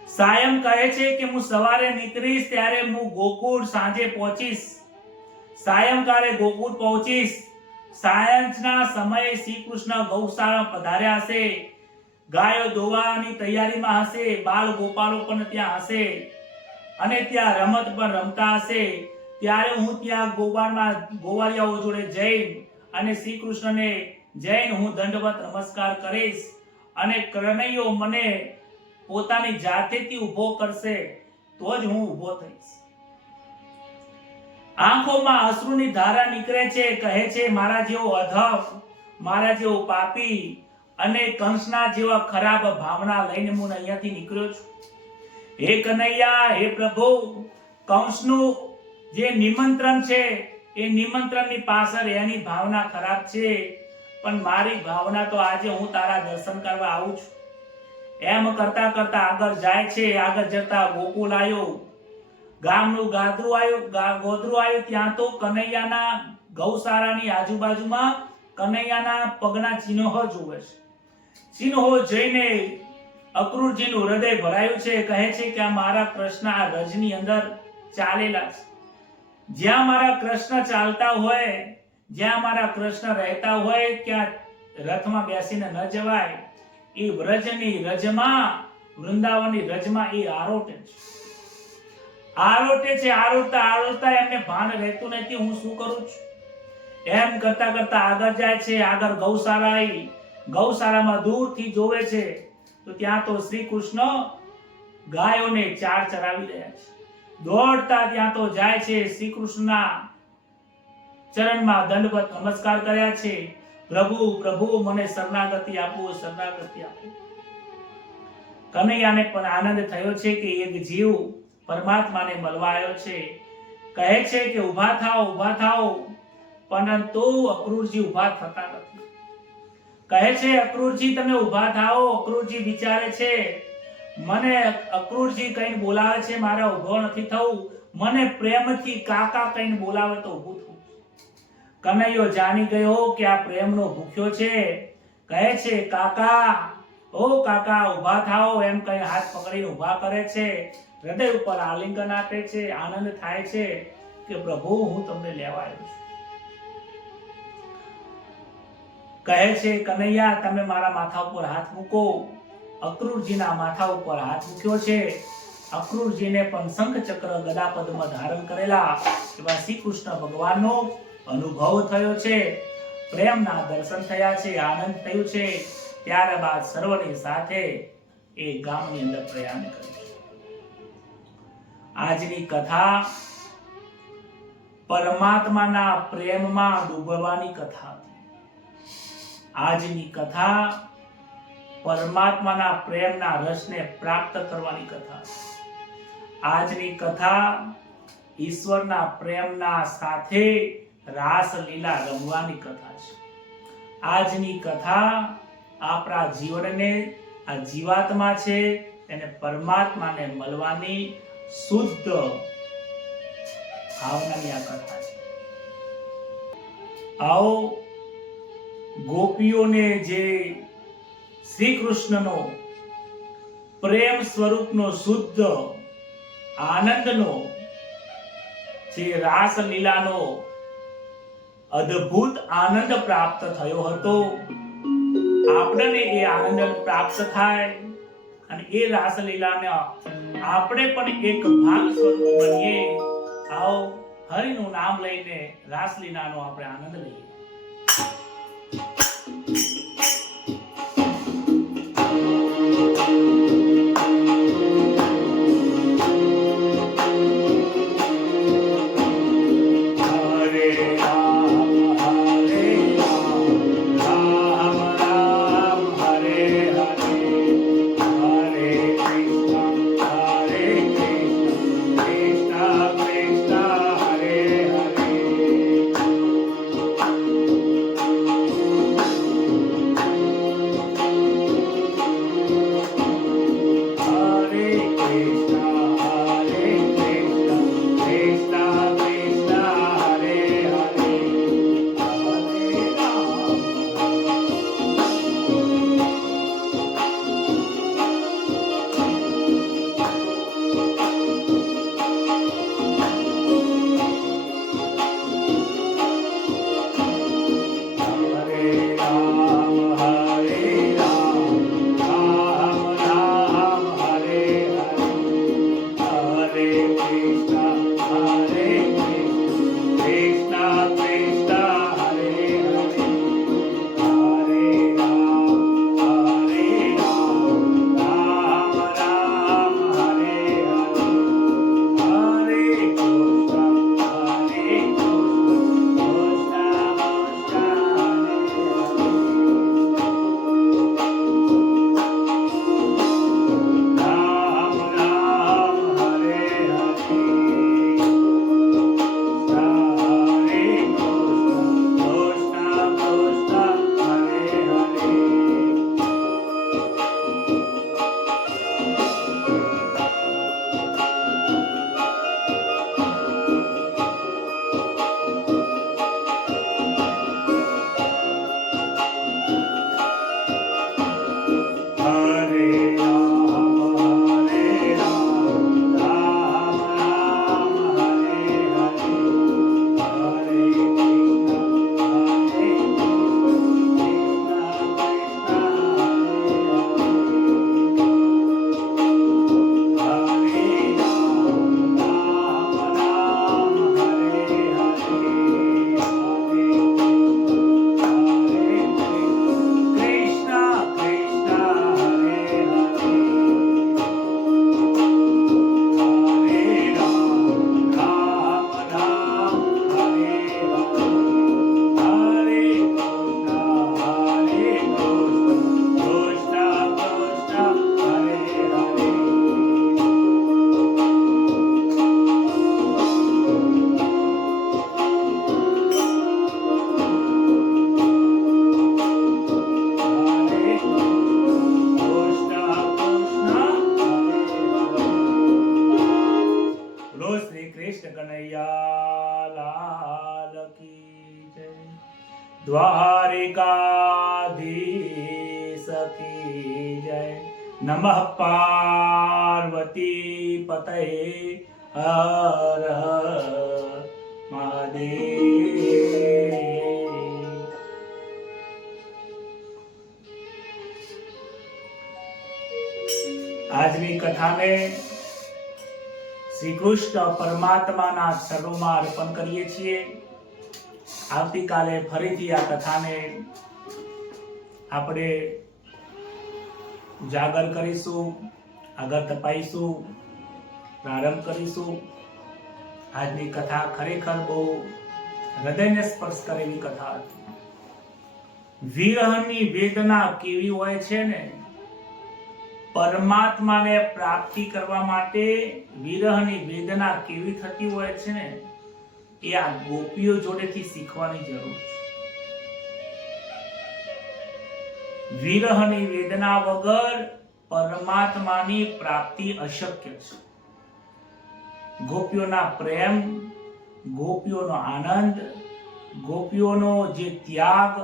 સાયમ કહે છે કે હું સવારે નીકળીશ ત્યારે હું ગોકુળ સાંજે પહોંચીશ, સાયંકાળે ગોકુળ પહોંચીશ. સાંજના સમયે શ્રી કૃષ્ણ ગૌશાળા પધાર્યા હશે, ગાયો દોવાની તૈયારીમાં હશે, બાલ ગોપાળો પણ ત્યાં હશે અને ત્યાં રમત પણ રમતા હશે. ત્યારે હું ત્યાં ગોવાળિયાઓ જોડે જઈને અને શ્રી કૃષ્ણને જઈને હું દંડવત નમસ્કાર કરીશ અને કનૈયો મને પોતાની જાતેથી ઊભો કરશે તો જ હું ઊભો થઈશ. આંખોમાં અશ્રુની ધારા નીકળે છે, કહે છે મારા જેવો અધમ, મારા જેવો પાપી અને કંસના જેવા ખરાબ ભાવના લઈને હું અહીંયાથી નીકળ્યો છું. હે કનૈયા, હે પ્રભુ, કંસનું જે નિમંત્રણ છે એ નિમંત્રણની પાછળ એની ભાવના ખરાબ છે, પણ મારી ભાવના તો આજે હું તારા દર્શન કરવા આવું છું. એમ કરતા કરતા આગળ જાય છે. આગળ જતા ગોકુળ આવ્યો, ગામનું ગોદરું આવ્યું. ત્યાં તો કનૈયાના ગૌશાળાની આજુબાજુમાં કનૈયાના પગના ચિહ્નો જોવે છે. ચિહ્નો જોઈને અક્રૂરજીનું હૃદય ભરાયું છે. કહે છે કે આ મારા કૃષ્ણ આ રજની અંદર ચાલેલા છે. જ્યાં મારા કૃષ્ણ ચાલતા હોય, જ્યાં મારા કૃષ્ણ રહેતા હોય ત્યાં રથમાં બેસીને ન જવાય. એ વ્રજની રજમાં, વૃંદાવનની રજમાં એ આરોટે છે. આરોટતા એમને ભાન રહેતું નથી હું શું કરું છું. એમ કરતા કરતા આગળ જાય છે. આગળ ગૌશાળા આવી. ગૌશાળામાં દૂરથી જોવે છે તો ત્યાં તો શ્રી કૃષ્ણ ગાયોને ચાર ચરાવી રહ્યા છે. દોડતા ત્યાં તો જાય છે. શ્રી કૃષ્ણના ચરણમાં દંડવત નમસ્કાર કર્યા છે. પ્રભુ પ્રભુ મને શરણાગતિ આપો, શરણાગતિ આપો. કનૈયાને પણ આનંદ થયો છે કે એક જીવ પરમાત્માને મળવા આવ્યો છે. કહે છે કે ઊભા થાઓ, પરંતુ અક્રૂરજી ઊભા થતા નથી. કહે છે અક્રૂરજી તમે ઊભા થાઓ. અક્રૂરજી વિચારે છે મને અક્રૂરજી કઈને બોલાવે છે, મારે ઊભો નથી થવું. મને પ્રેમથી કાકા કઈને બોલાવે તો ઊભું થવું. કનૈયો જાણી ગયો કે આ પ્રેમનો ભૂખ્યો છે. કહે છે કાકા, ઓ કાકા ઊભા થાઓ. એમ કઈ હાથ પકડીને ઊભા કરે છે. હૃદય ઉપર આલિંગન આપે છે. આનંદ થાય છે કે પ્રભુ હું તમને લેવા આવ્યો છું. કહે છે કનૈયા તમે મારા માથા ઉપર હાથ મૂકો. અક્રૂરજીના માથા ઉપર હાથ મૂક્યો છે. અક્રૂરજીને પણ શંખ ચક્ર ગદા પદ્મ ધારણ કરેલા એવા શ્રી કૃષ્ણ ભગવાનનો અનુભવ થયો છે. પ્રેમના દર્શન થયા છે, આનંદ થયું છે. ત્યારબાદ સર્વની સાથે એ ગામની અંદર પ્રયાણ કર્યું. આજની કથા પરમાત્માના પ્રેમમાં ડૂબવાની કથા હતી. આજની કથા પરમાત્માના પ્રેમના રસને પ્રાપ્ત કરવાની કથા હતી. આજની કથા ઈશ્વરના પ્રેમના સાથે રાસલીલા રમવાની કથા છે. આજની કથા આપણા જીવનને, આ જીવાત્મા છે એને પરમાત્માને મળવાની શુદ્ધ ભાવનાની આ કથા છે. આવો ગોપીઓને જે શ્રી કૃષ્ણનો પ્રેમ સ્વરૂપનો શુદ્ધ આનંદનો જે રાસલીલાનો અદ્ભુત આનંદ પ્રાપ્ત થયો હતો, આપણને એ આનંદ પ્રાપ્ત થાય અને એ રાસલીલાને આપણે પણ એક ભાગ સ્વરૂપ બનીએ. આવો હરિનું નામ લઈને રાસલીલાનો આપણે આનંદ લઈએ. કૃષ્ણ કનૈયા લાલ કી જય, દ્વારિકાધીશ કી જય, નમઃ પાર્વતી પતये હર હર મહાદેવ। આજની કથાને શ્રી કૃષ્ણ પરમાત્માના ચરણોમાં અર્પણ કરીએ છીએ। આવતીકાલે ફરીથી આ કથાને આપણે ઉજાગર કરીશું, આગળ તપાઈશું, પ્રારંભ કરીશું। આજની કથા ખરેખર બહુ હૃદયને સ્પર્શ કરેલી કથા હતી। વિરહની વેદના કેવી હોય છે ને, પરમાત્માને પ્રાપ્તિ કરવા માટે વિરહની વેદના કેવી થતી હોય છે ને, એ આ ગોપીઓ જોડેથી શીખવાની જરૂર છે। વિરહની વેદના વગર પરમાત્માની પ્રાપ્તિ અશક્ય છે। ગોપીઓના પ્રેમ, ગોપીઓનો આનંદ, ગોપીઓનો જે ત્યાગ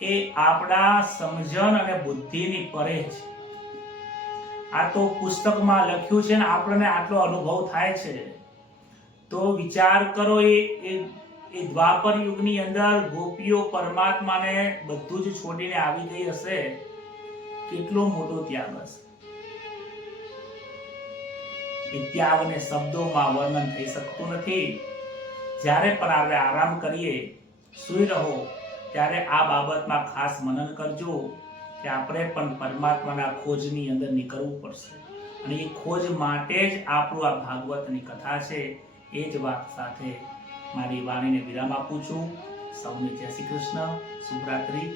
એ આપણા સમજણ અને બુદ્ધિની પરે છે। આ તો પુસ્તકમાં લખ્યું છે ને આપણને આટલો અનુભવ થાય છે, તો વિચાર કરો એ દ્વાપર યુગની અંદર ગોપીઓ પરમાત્માને બધું જ છોડીને આવી ગઈ હશે, કેટલો મોટો ત્યાગ હશે। એ ત્યાગને શબ્દોમાં વર્ણન થઈ શકતું નથી। જ્યારે પણ આપણે આરામ કરીએ, સૂઈ રહો, ત્યારે આ બાબતમાં ખાસ મનન કરજો કે આપણે પણ પરમાત્માના ખોજની અંદર નીકળવું પડશે, અને એ ખોજ માટે જ આપણું આ ભાગવતની કથા છે। એ જ વાત સાથે મારી વાણીને વિરામ આપું છું। સૌને જય શ્રી કૃષ્ણ, શુભરાત્રી।